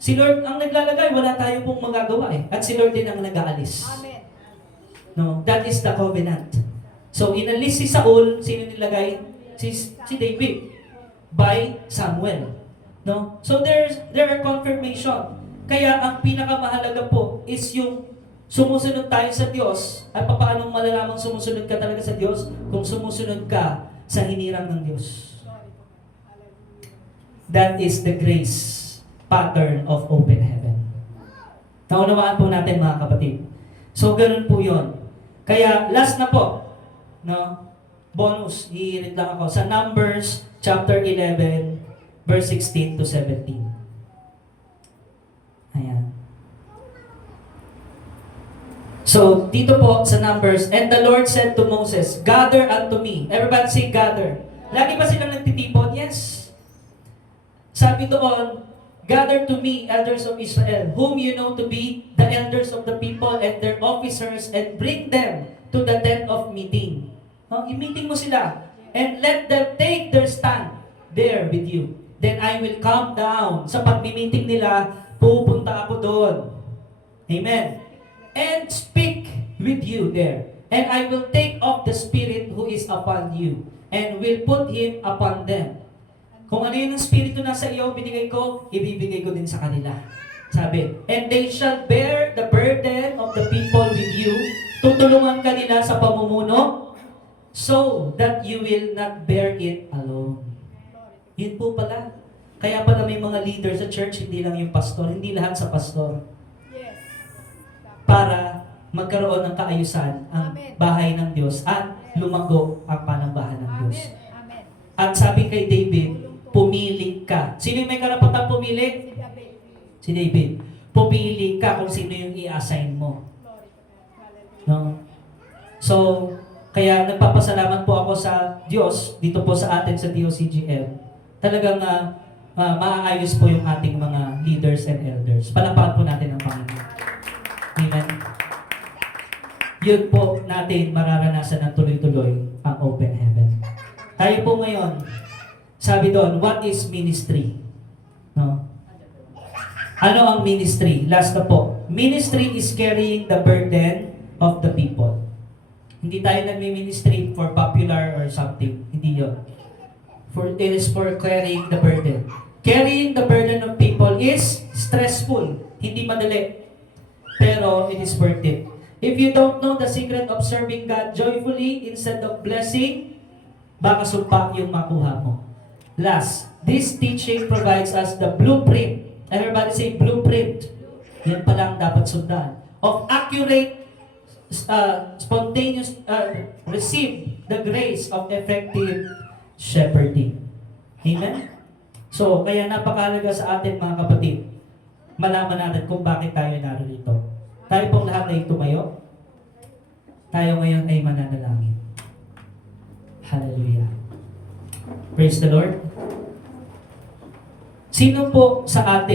Si Lord ang naglalagay, wala tayo pong magagawa eh. At si Lord din ang nag-aalis. Amen. No, that is the covenant. So inalis si Saul, sino nilagay? Si David by Samuel. No? So there are confirmation. Kaya ang pinakamahalaga po is yung sumusunod tayo sa Diyos. At paano malalamang sumusunod ka talaga sa Diyos? Kung sumusunod ka sa hinirang ng Diyos. That is the grace pattern of open heaven. Naunawaan po natin mga kapatid. So ganun po yon. Kaya last na po, no? Bonus, i-read lang ako sa Numbers chapter 11 verse 16 to 17. Ayan. So, dito po sa Numbers, and the Lord said to Moses, Gather unto me. Everybody say gather. Lagi ba silang nagtitipon? Yes. Sabi doon, Gather to me, elders of Israel, whom you know to be the elders of the people and their officers, and bring them to the tent of meeting. No? I-meeting mo sila. And let them take their stand there with you. Then I will come down. Sa pag-meeting nila, pupunta ako doon. Amen. And speak with you there. And I will take off the spirit who is upon you, and will put him upon them. Kung ano yun ang spirito nasa iyo, binigay ko, ibibigay ko din sa kanila. Sabi, and they shall bear the burden of the people with you. Tutulungan ka nila sa pamumuno, so that you will not bear it alone. Yun po pala. Kaya pala may mga leader sa church, hindi lang yung pastor, hindi lahat sa pastor. Yes. Para magkaroon ng kaayusan ang Amen. bahay ng Diyos at lumago ang panambahan ng Diyos. Amen. Amen. At sabi kay David, pumili ka. Sino yung may karapatang pumili? Si David. Si David. Pumili ka kung sino yung i-assign mo. Glory to God. Hallelujah. No? So, kaya nagpapasalamat po ako sa Diyos, dito po sa atin sa DOCGM. Talagang maaayos po yung ating mga leaders and elders. Palapakan po natin ang Panginoon. Amen. Yun po natin mararanasan ng tuloy-tuloy ang open heaven. Tayo po ngayon, sabi doon, what is ministry? No? Ano ang ministry? Last na po. Ministry is carrying the burden of the people. Hindi tayo nagmi-ministry for popular or something. Hindi yun. It is for carrying the burden. Carrying the burden of people is stressful. Hindi madali. Pero it is worth it. If you don't know the secret of serving God joyfully instead of blessing, baka sumpa yung makuha mo. Last, this teaching provides us the blueprint. Everybody say blueprint. Yan pa lang dapat sundan. Of accurate, spontaneous, receive the grace of effective shepherding. Amen? So, kaya napakahalaga sa atin mga kapatid, malaman natin kung bakit tayo narito. Tayo pong lahat ay tumayo. Tayo ngayon ay mananalangin. Hallelujah. Praise the Lord. Sino po sa atin